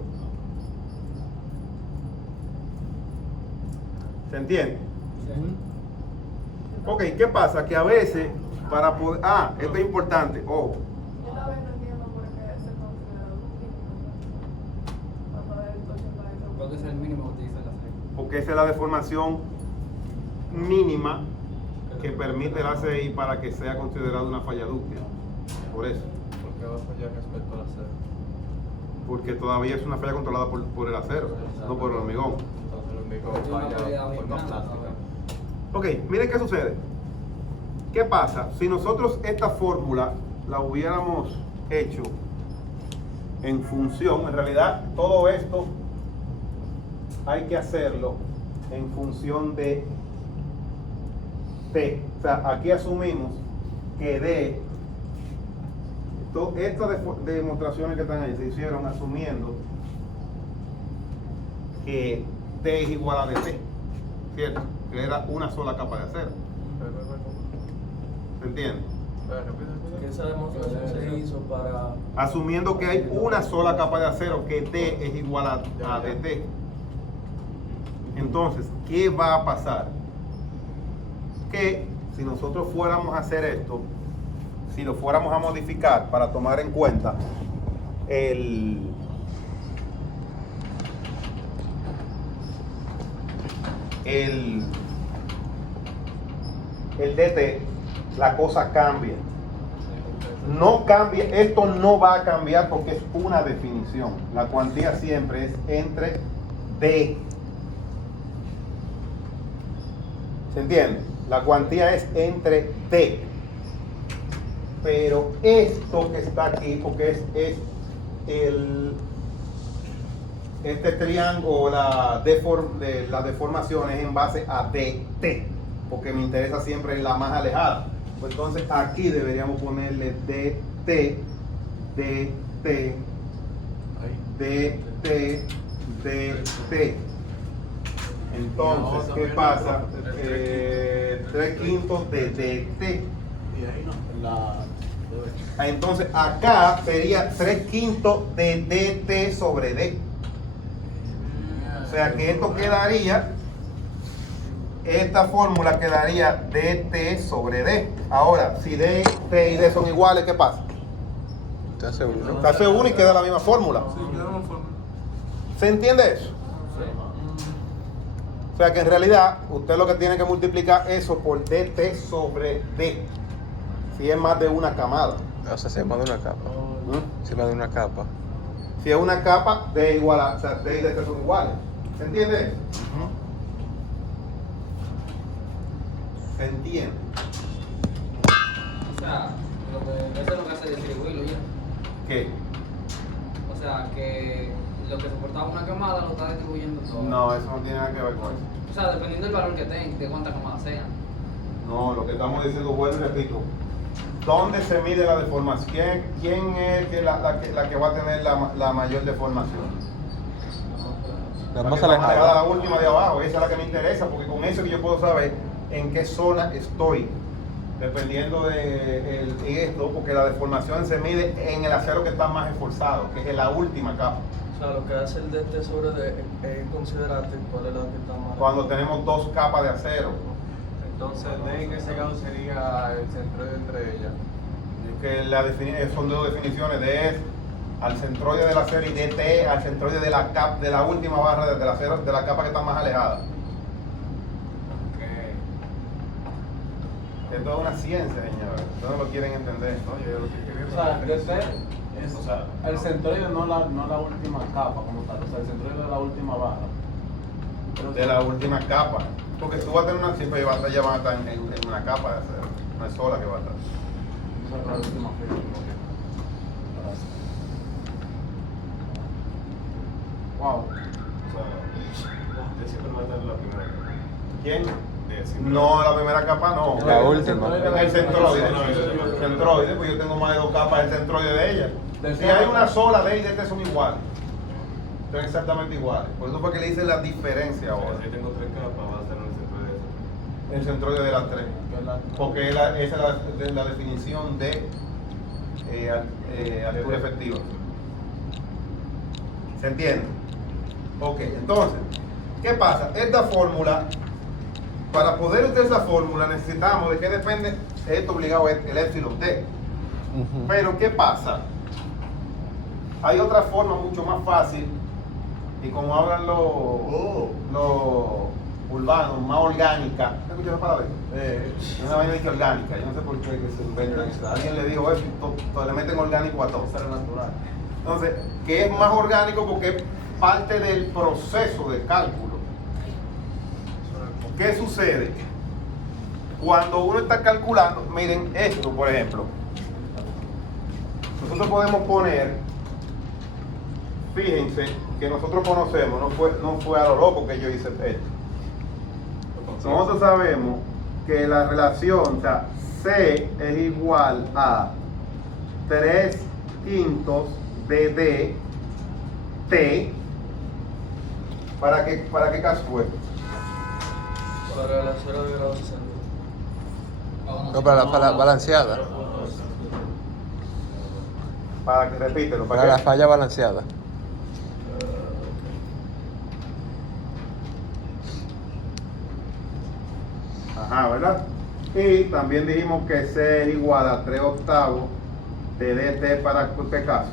¿Se entiende? Ok, ¿qué pasa? Que a veces, para poder... Ah, esto es importante, ojo. Yo todavía no entiendo por qué se considera ducting. Cuando es 80 Porque es el mínimo que dice la serie. Porque esa es la deformación mínima que permite el ACI para que sea considerado una falla dúctil. Por eso. Porque va a fallar respecto al acero. Porque todavía es una falla controlada por el acero, no por el hormigón. Entonces el hormigón Tiene una falla calidad por bien más grande, plástica. Ok, miren qué sucede. ¿Qué pasa? Si nosotros esta fórmula la hubiéramos hecho en función, en realidad todo esto hay que hacerlo en función de T. O sea, aquí asumimos que D, estas demostraciones que están ahí se hicieron asumiendo que T es igual a DT, ¿cierto? Que era una sola capa de acero. ¿Se entiende? Que esa demostración se hizo para... Asumiendo que hay una sola capa de acero, que D es igual a DT. Entonces, ¿qué va a pasar? Que si nosotros fuéramos a hacer esto, si lo fuéramos a modificar para tomar en cuenta el DT, la cosa cambia. No cambia, esto no va a cambiar porque es una definición. La cuantía siempre es entre D. ¿Se entiende? La cuantía es entre D. Pero esto que está aquí, porque es este triángulo, la deformación es en base a DT, porque me interesa siempre la más alejada. Pues entonces aquí deberíamos ponerle DT, DT, DT, DT. Entonces, ¿qué pasa? 3/5 de DT. Y ahí no, Entonces acá sería 3/5 de DT sobre D. O sea que esto quedaría, esta fórmula quedaría DT sobre D. Ahora, si D, T y D son iguales, ¿qué pasa? Te hace uno. Te hace uno y queda la misma fórmula. Sí, queda una forma. ¿Se entiende eso? O sea que en realidad usted lo que tiene que multiplicar eso por DT sobre D. Si es más de una camada. O sea, se más de una capa. ¿Mm? Se más de una capa. Si es una capa, D igual a, o sea, D y DT son iguales. ¿Se entiende eso? ¿Se entiende? O sea, eso es lo que hace distribuirlo ya. ¿Qué? O sea, que lo que soportaba una camada lo está distribuyendo todo. No, eso no tiene nada que ver con eso. O sea, dependiendo del valor que tenga, de cuántas camadas sean. No, lo que estamos diciendo, vuelvo y repito. ¿Dónde se mide la deformación? ¿Quién es la que va a tener la mayor deformación? La La más que está más alejada. la última de abajo, esa es la que me interesa, porque con eso que yo puedo saber en qué zona estoy, dependiendo de esto, porque la deformación se mide en el acero que está más esforzado, que es la última capa. O sea, lo que hace el DT sobre D es considerarte cuál es la que está más... Cuando tenemos dos capas de acero, Entonces, D en ese caso sería el centroide entre ellas. es que son dos definiciones de es al centroide del acero y DT al centroide de la última barra del acero, de la capa que está más alejada. Esto es una ciencia, señores. Ustedes no lo quieren entender. O sea, o sea, el centroide no la última capa como tal, o sea, el centroide de la última barra. De la última capa. Porque tú vas a tener una siempre ya van a estar en una capa de acero. No es sola que va a estar. O sea, la última fila. Wow. O sea, de siempre va a estar la primera. ¿Quién? De siempre. No, la primera capa no. La última. El centroide. El centroide, pues yo tengo más de 2 capas del centroide de ella. Si hay una sola de ellas, son iguales. Son exactamente iguales. Por eso fue que le hice la diferencia ahora. Si yo tengo 3 capas, va a estar en el centro de eso. El centroide de las 3. Porque esa es la definición de altura efectiva. ¿Se entiende? Ok, entonces, ¿qué pasa? Esta fórmula, para poder usar esa fórmula necesitamos de qué depende, esto obligado el epsilon t. Pero ¿qué pasa? Hay otra forma mucho más fácil y como hablan los urbanos, más orgánica. ¿Te escuchas esa palabra? Es una vaina de que orgánica, yo no sé por qué que se inventan eso. Alguien le dijo eso y le meten orgánico a todo. Ser natural. Entonces, que es más orgánico porque es parte del proceso de cálculo. ¿Qué sucede? Cuando uno está calculando, miren esto, por ejemplo. Nosotros podemos poner, fíjense, que nosotros conocemos, no fue a lo loco que yo hice esto. Nosotros sabemos que la relación, o sea, C es igual a 3/5 de D T. ¿Para qué caso fue? Para el acero de grado 60. No, para la balanceada. Para que repítelo. Para la falla balanceada. Ajá, ¿verdad? Y también dijimos que C es igual a 3/8 de DT para qué caso.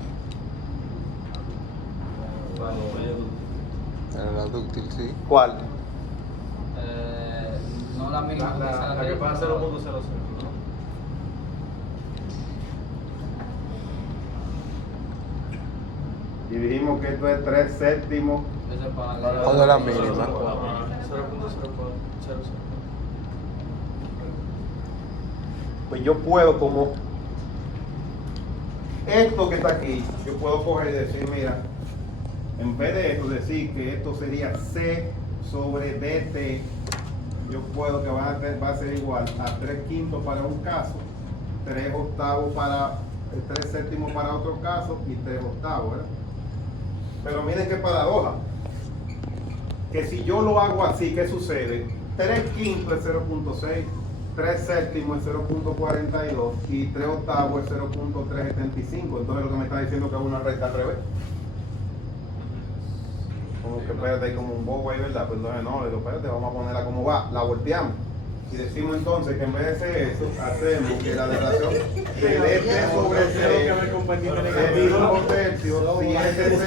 La dúctil, sí. ¿Cuál? No la misma La que pasa 0.00, ¿no? Y dijimos que esto es 3/7. Ese es para Cuando la mínima. 0.04. Pues yo puedo, como esto que está aquí, yo puedo coger y decir, mira, en vez de esto, decir que esto sería C sobre DT, yo puedo que va a ser igual a 3/5 para un caso, 3/8 para 3/7 para otro caso y 3/8, ¿verdad? Pero miren qué paradoja, que si yo lo hago así, ¿qué sucede? 3/5 es 0.6, 3/7 es 0.42 y 3/8 es 0.375. Entonces lo que me está diciendo que es una recta al revés. Como que espérate, hay como un bobo ahí, ¿verdad? Pues entonces no, le digo, espérate, vamos a ponerla como va, la volteamos. Y decimos entonces que en vez de hacer eso, hacemos que la relación de DT sobre C es 2 tercios, 7 tercios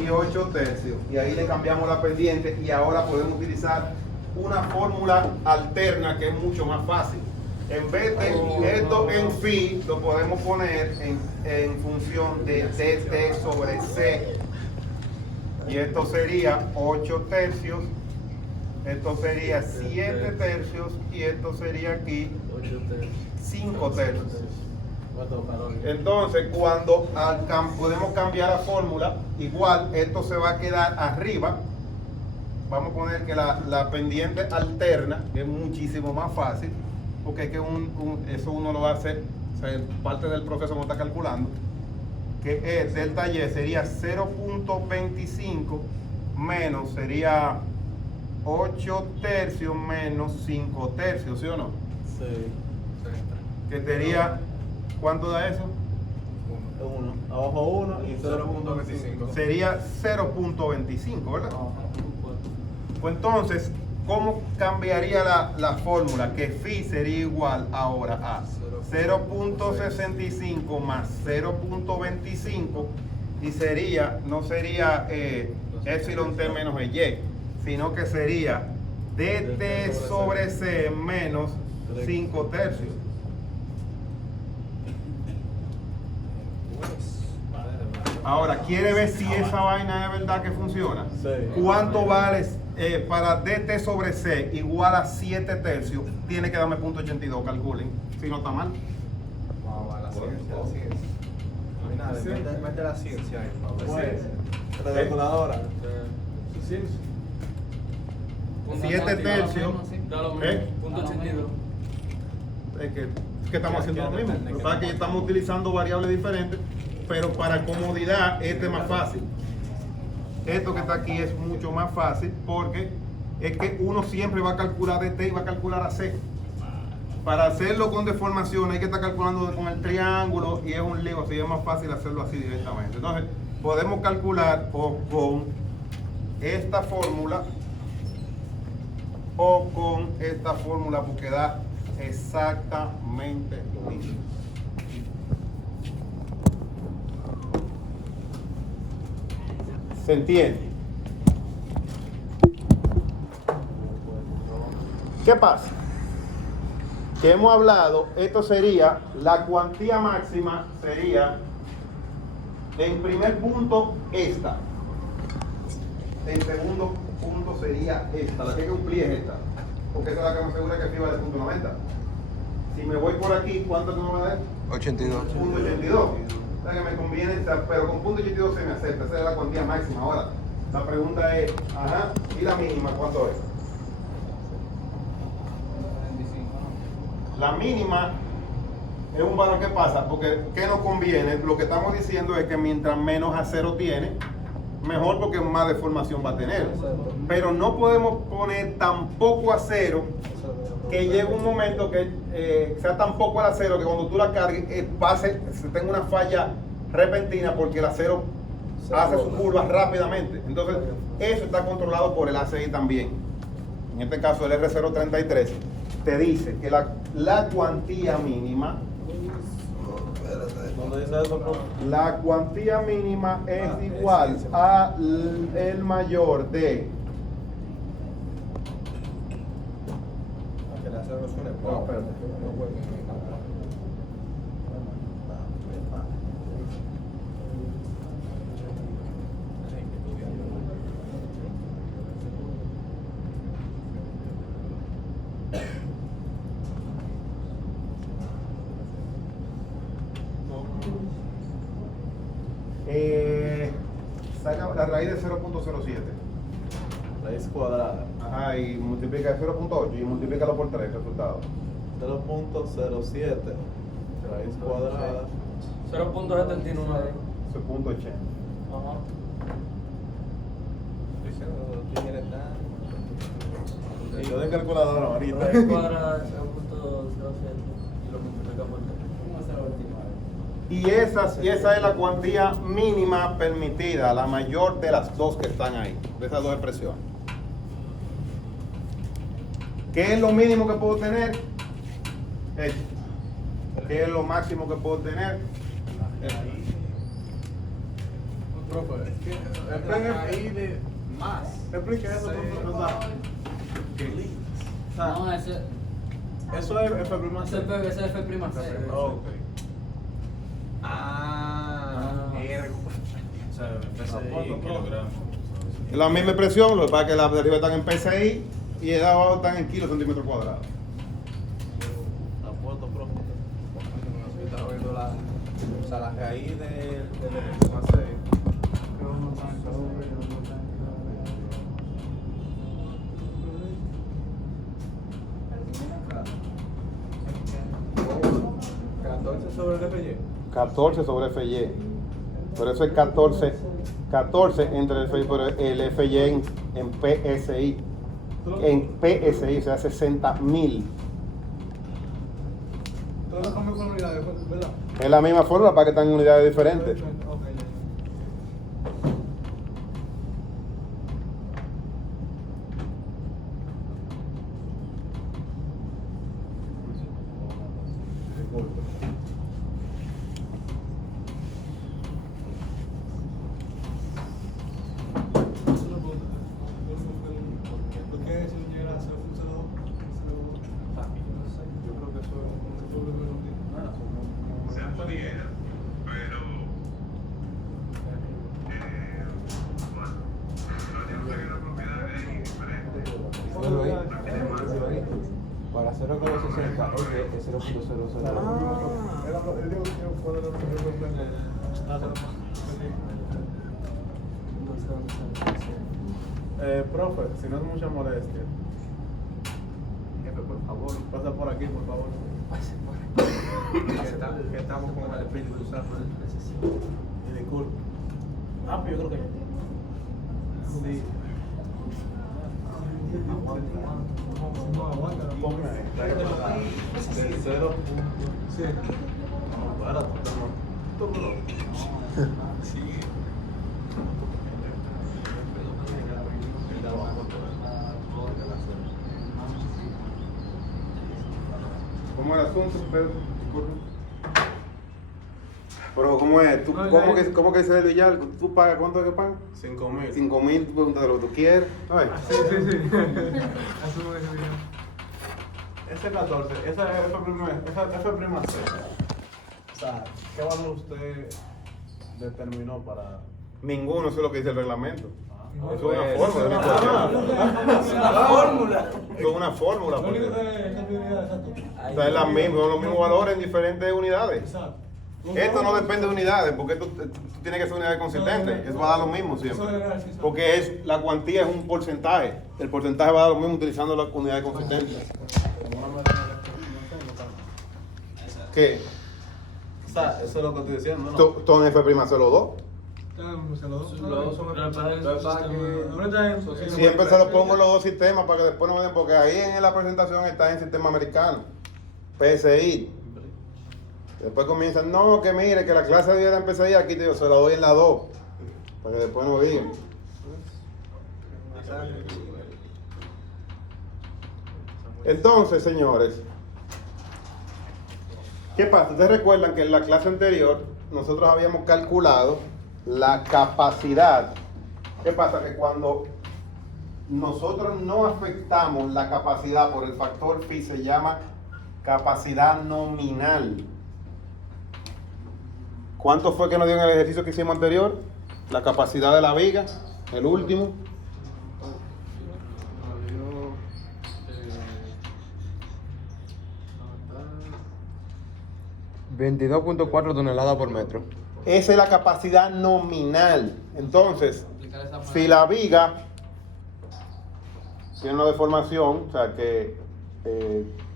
y 8 tercios. Y ahí le cambiamos la pendiente y ahora podemos utilizar una fórmula alterna que es mucho más fácil. En vez de esto en phi, lo podemos poner en función de DT sobre C. Y esto sería 8 tercios, esto sería 7 tercios y esto sería aquí 5 tercios. Entonces, cuando podemos cambiar la fórmula, igual esto se va a quedar arriba. Vamos a poner que la pendiente alterna, que es muchísimo más fácil, porque es que eso uno lo hace, o sea, parte del proceso no está calculando, que es delta Y sería 0.25 menos, sería 8 tercios menos 5 tercios, ¿sí o no? Sí. Que sería, ¿cuánto da eso? 1. Abajo 1 y 0.25. Sería 0.25, ¿verdad? Pues entonces, ¿cómo cambiaría la fórmula? Que phi sería igual ahora a 0.65 más 0.25 y sería, no sería epsilon t menos y, sino que sería dt sobre c menos 5 tercios. Ahora, ¿quiere ver si esa vaina es verdad que funciona? Sí. ¿Cuánto vale para dt sobre c igual a 7 tercios? Tiene que darme .82, calculen, si no está mal. Vamos a la ciencia, la ciencia. No hay nada, mete la ciencia ahí, Pablo. Pues, La calculadora. Sí. 7 tercios. Da lo mismo. ¿Eh? .82. Es que estamos haciendo lo mismo. Lo que pasa es que estamos utilizando variables diferentes, pero para comodidad este es más fácil. Esto que está aquí es mucho más fácil porque es que uno siempre va a calcular de T y va a calcular a C. Para hacerlo con deformación hay que estar calculando con el triángulo y es un lío, así es más fácil hacerlo así directamente. Entonces podemos calcular o con esta fórmula o con esta fórmula porque da exactamente lo mismo. ¿Se entiende? ¿Qué pasa? Que hemos hablado, esto sería, la cuantía máxima sería, en primer punto, esta. En segundo punto sería esta, la que hay que cumplir es esta. Porque esa es la que me asegura que aquí vale punto 90. Si me voy por aquí, ¿cuánto me va a dar? 82. Punto 82. O sea que me conviene, pero con punto 82 se me acepta, esa es la cuantía máxima. Ahora, la pregunta es, ajá, ¿y la mínima cuánto es? 45, ¿no? La mínima es un valor que pasa, porque ¿qué nos conviene? Lo que estamos diciendo es que mientras menos acero tiene, mejor porque más deformación va a tener. Pero no podemos poner tan poco acero que llegue un momento que sea tan poco el acero que cuando tú la cargues se tenga una falla repentina porque el acero hace sus curvas rápidamente. Entonces, eso está controlado por el ACI también. En este caso, el R033 te dice que la cuantía mínima, la cuantía mínima es igual a el mayor de no, espérate. Saca la raíz de 0.07. Raíz cuadrada. Ajá, y multiplica 0.8 y multiplícalo por 3, resultado. 0.07. Raíz cuadrada. 0.79. 0.80. Ajá. Y yo de calculadora ahorita. Raíz cuadrada de 0.07 y lo multiplica por 3. Y esa es la cuantía mínima permitida, la mayor de las dos que están ahí, de esas dos expresiones. ¿Qué es lo mínimo que puedo tener? Esto. ¿Qué es lo máximo que puedo tener? Profe, es que ahí de más. Explique eso, No, ese eso es F prima C. es F prima C. Ok. O sea, PSI, kilogramos. La misma expresión, lo que pasa es que las de arriba están en PSI y las de abajo están en kilos centímetros cuadrados. Apuesto, profe. Estaba viendo la raíz de F prima C. Sobre el FY. 14 sobre FY. Por eso es 14 entre el FY, pero el FY en PSI. En PSI, o sea, 60.000. Todo lo cambio con unidades, ¿verdad? Es la misma fórmula para que estén en unidades diferentes. Para 0,60 es 0.00. dónde está. Profe, si no es mucha molestia, Jefe, por favor. pasa por aquí, por favor. Que estamos con el Espíritu Santo. Y disculpe. Pero yo creo que sí. No, aguanta, no ponme ahí. Del 0. Sí. No, espérate, sí. ¿Cómo es el asunto, Pedro? Disculpe. Pero, ¿cómo es? ¿Tú, cómo que dice el Villar? ¿Tú pagas cuánto es que pagas? 5,000. 5,000, pregúntate lo que tú quieres. Ay. Sí. Asumo ese video. Ese 14, esa fue prima C. O sea, ¿qué valor usted determinó para...? Ninguno, eso es lo que dice el reglamento. Ah, Eso es una fórmula de ecuación. Es una fórmula. Eso es una fórmula. Lo único porque- que es prioridad, exacto. O sea, es la misma, son los mismos valores en diferentes unidades. Exacto. Esto no depende de unidades, porque esto tiene que ser unidades consistentes. Eso va a dar lo mismo siempre. Porque es la cuantía es un porcentaje. El porcentaje va a dar lo mismo utilizando las unidades consistentes. ¿Qué? O sea, eso es lo que estoy diciendo, ¿no? Todo en F' se lo do. Siempre se lo pongo en los dos sistemas para que después no me den, porque ahí en la presentación está en sistema americano, PSI. Después comienzan, no, que mire, que la clase de en PSI, aquí te digo, se la doy en la 2, para que después no digan. Entonces, señores, ¿qué pasa? Ustedes recuerdan que en la clase anterior nosotros habíamos calculado la capacidad. ¿Qué pasa? Que cuando nosotros no afectamos la capacidad por el factor phi, se llama capacidad nominal. ¿Cuánto fue que nos dio en el ejercicio que hicimos anterior? La capacidad de la viga, el último. 22.4 toneladas por metro. Esa es la capacidad nominal. Entonces, si la viga tiene una deformación, o sea que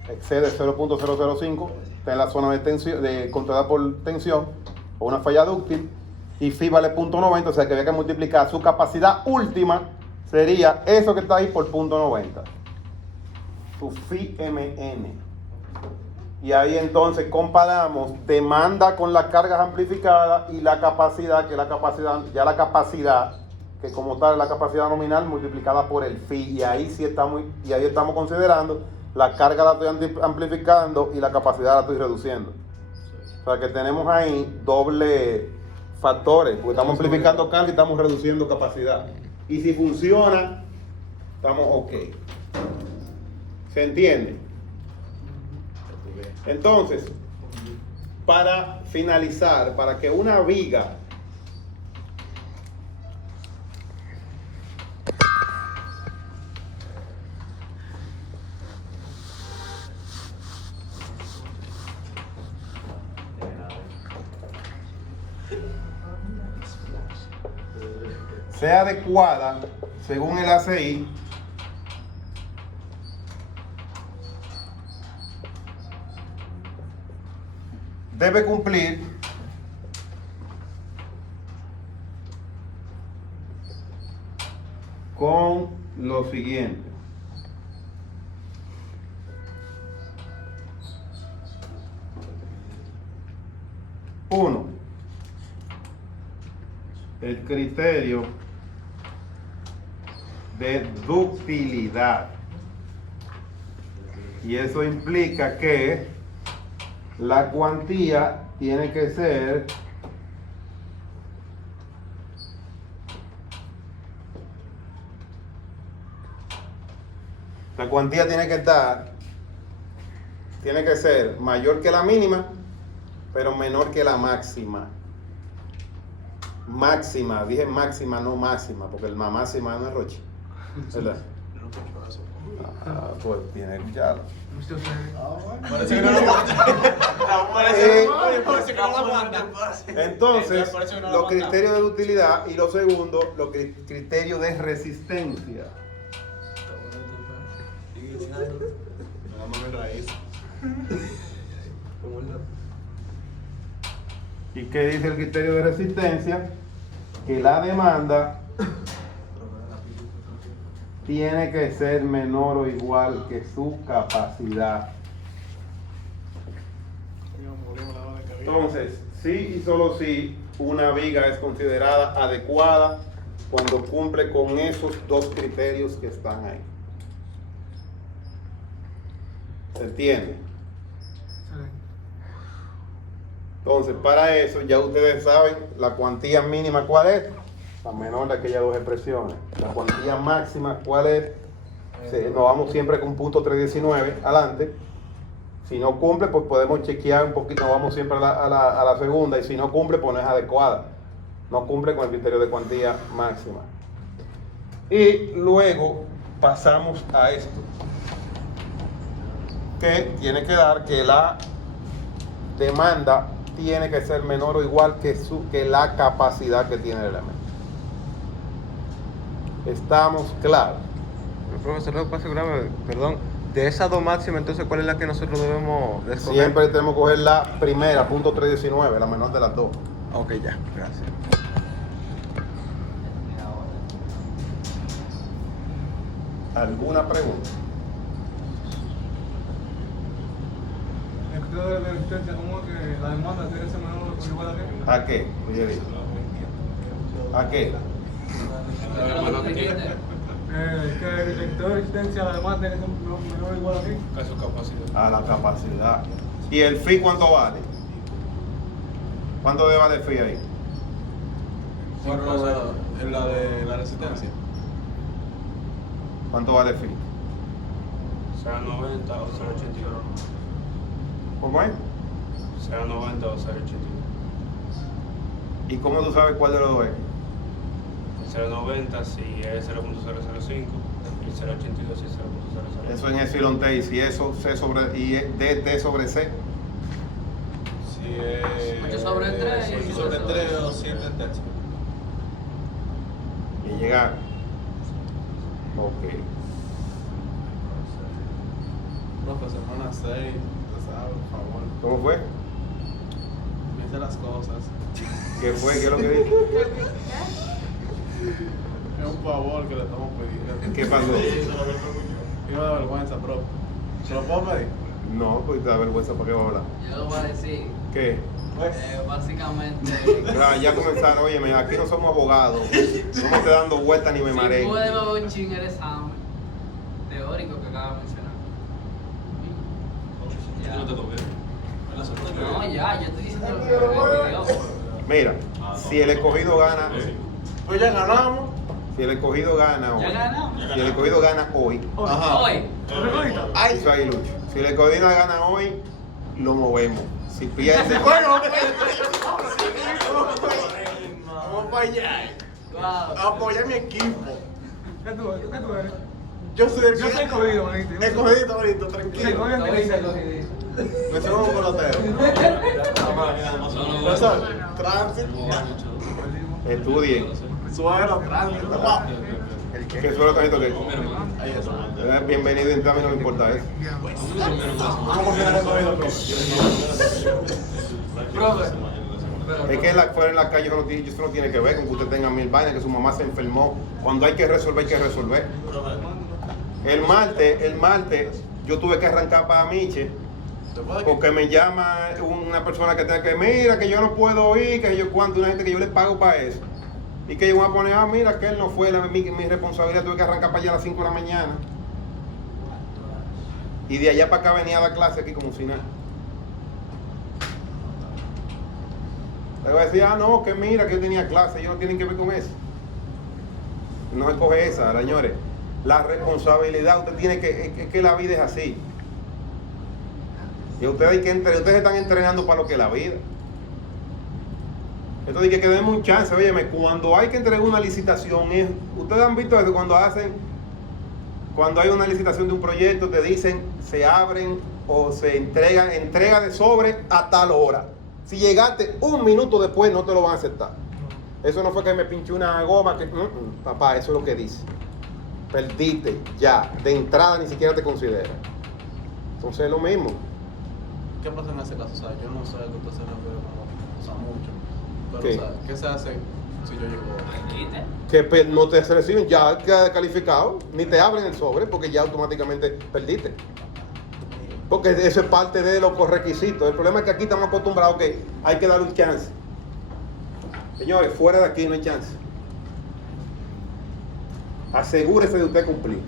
excede 0.005, está en la zona de tensión, controlada por tensión, o una falla dúctil, y phi vale 0.90, o sea que había que multiplicar su capacidad última, sería eso que está ahí por 0.90. Su phi mn. Y ahí entonces comparamos demanda con las cargas amplificadas y la capacidad, que es la capacidad, ya la capacidad, que como tal es la capacidad nominal multiplicada por el phi. Y ahí sí estamos considerando la carga la estoy amplificando y la capacidad la estoy reduciendo. O sea que tenemos ahí doble factores, porque estamos amplificando carga y estamos reduciendo capacidad. Y si funciona, estamos ok. ¿Se entiende? Entonces, para finalizar, para que una viga sea adecuada según el ACI, debe cumplir con lo siguiente. Uno, el criterio de ductilidad. Y eso implica que la cuantía tiene que ser tiene que ser mayor que la mínima, pero menor que la máxima. Máxima, dije máxima, no máxima, porque la máxima no es Roche, ¿verdad? Ah, pues tiene ya. Parece que no lo Entonces, Por eso no lo los aguantamos. criterios de utilidad y lo segundo, los criterios de resistencia. Vamos a ver raíz. ¿Y qué dice el criterio de resistencia? Que la demanda tiene que ser menor o igual que su capacidad. Entonces, sí y solo si una viga es considerada adecuada cuando cumple con esos dos criterios que están ahí. ¿Se entiende? Entonces, para eso ya ustedes saben la cuantía mínima cuál es, la menor de aquellas dos expresiones. La cuantía máxima cuál es, nos vamos siempre con punto 319 adelante. Si no cumple, pues podemos chequear un poquito, nos vamos siempre a la segunda, y si no cumple, pues no es adecuada. No cumple con el criterio de cuantía máxima. Y luego pasamos a esto, que tiene que dar que la demanda tiene que ser menor o igual que la capacidad que tiene el elemento. ¿Estamos claros? Profesor, ¿no puede asegurarme, perdón, de esas dos máximas, entonces cuál es la que nosotros debemos de escoger? Siempre tenemos que coger la primera, punto 319, la menor de las dos. Ok, ya, gracias. ¿Alguna pregunta? El criterio de resistencia, ¿cómo es que la demanda tiene que ser menor o igual a qué? ¿A qué? Miguelito? ¿A qué? Que el criterio de resistencia a la demanda tiene que ser menor o igual a qué? A su capacidad. A la capacidad. ¿Y el fee cuánto vale? ¿Cuánto debe valer el fee ahí? Bueno, o sea, en la de la resistencia. ¿Cuánto vale el fee? Sea 90 o 0,82. ¿Cómo es? Sea 90 o 0,82. ¿Y cómo tú sabes cuál de los dos es? El 0,90 si es 0,005 y 0,82 si es 0,00. Eso en epsilon t, y si eso C sobre y es dt sobre C. Si es. 8 sobre 3 y 8 sobre 3 o 7 tercios. Y llegar. Ok. Profe, semana 6, te sabes, por favor. ¿Cómo fue? Piensa las cosas. ¿Qué fue? ¿Qué es lo que dije? Es un favor que le estamos pidiendo. ¿Qué pasó? Me da vergüenza, profe. ¿Se lo puedo pedir? No, pues te da vergüenza, ¿para qué va a hablar? Yo lo voy a decir. ¿Qué? Básicamente. Claro, ya comenzaron, óyeme, aquí no somos abogados, no me estoy dando vueltas ni me Si mareo. puede beber un ching el examen teórico que acaba de mencionar. ¿Tú no te toques? No, ya, yo estoy diciendo lo que me pidió. Mira, si el escogido gana, Pues ya ganamos. si el escogido gana hoy, Ya ganamos. si el escogido gana hoy, Hoy. ay, eso ahí Lucho. Si el escogido gana hoy, lo movemos. Si pierde, Bueno, vamos para allá. Wow. Apoyar a mi equipo. ¿Qué tú eres? Yo soy el Yo soy escogido, manito. Escogido ahorita, tranquilo. Me subo un pelotero. Profesor, tránsito. estudien. Suelo, tránsito. ¿Qué suelo tajito que? Ahí está. Bienvenido, a mí no me importa eso. ¿Cómo funciona el escogido, Profe. Es que fuera en la calle eso no tiene que ver con que usted tenga 1000 vainas, que su mamá se enfermó. Cuando hay que resolver, hay que resolver. El martes, yo tuve que arrancar para Miche, porque me llama una persona que tenga que, mira, que yo no puedo ir, que yo cuánto, una gente que yo le pago para eso. Y que yo voy a poner, mira, que él no fue, mi responsabilidad, tuve que arrancar para allá a las 5 de la mañana. Y de allá para acá venía a dar clase aquí como si nada. Le voy a decir, no, que mira, que yo tenía clase, ellos no tienen que ver con eso. No se coge esa, señores. La responsabilidad, usted tiene que la vida es así. Y ustedes ustedes están entrenando para lo que es la vida. Entonces que demos un chance, óyeme, cuando hay que entregar una licitación, ustedes han visto eso cuando hay una licitación de un proyecto, te dicen, se abren o se entrega de sobre a tal hora. Si llegaste un minuto después, no te lo van a aceptar. Eso no fue que me pinché una goma, que papá, eso es lo que dice. Perdiste, ya, de entrada ni siquiera te considera. Entonces es lo mismo. ¿Qué pasa en ese caso? O sea, yo no sé a qué usted se refiere cuando usa mucho. Pero, ¿Qué? o sea, ¿qué se hace si yo llego? Que no te reciben, ya queda calificado, ni te abren el sobre porque ya automáticamente perdiste. Porque eso es parte de los requisitos. El problema es que aquí estamos acostumbrados que hay que dar un chance. Señores, fuera de aquí no hay chance. Asegúrese de usted cumplir.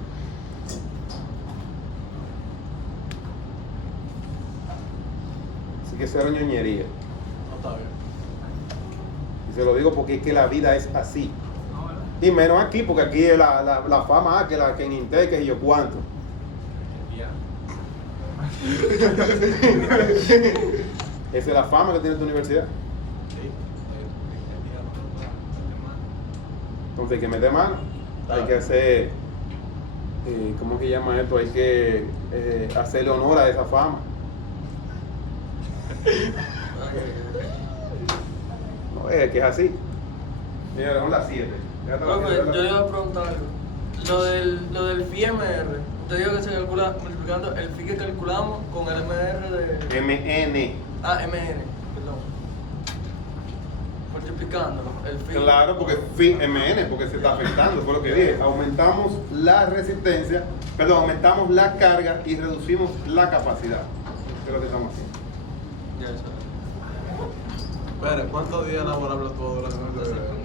Así que cero ñoñería. No está bien. Y se lo digo porque es que la vida es así. Y menos aquí, porque aquí es la fama, que en Intel, que yo cuánto. Esa es la fama que tiene tu universidad. Entonces hay que meter mano. Hay que hacer, ¿cómo es que llama esto? Hay que hacerle honor a esa fama. No, es que es así. Señores, son las 7. Profe, yo le iba a preguntar algo. Lo del FIMR, usted dijo que se calcula multiplicando el FI que calculamos con el MR de... MN. Ah, MN, perdón. Multiplicándolo, el FI. Claro, porque MN, porque se está afectando, fue lo que dije. Aumentamos la resistencia, perdón, aumentamos la carga y reducimos la capacidad. Eso es lo que estamos haciendo. Ya, eso. Espera, ¿cuántos días laborables tuvo durante la semana?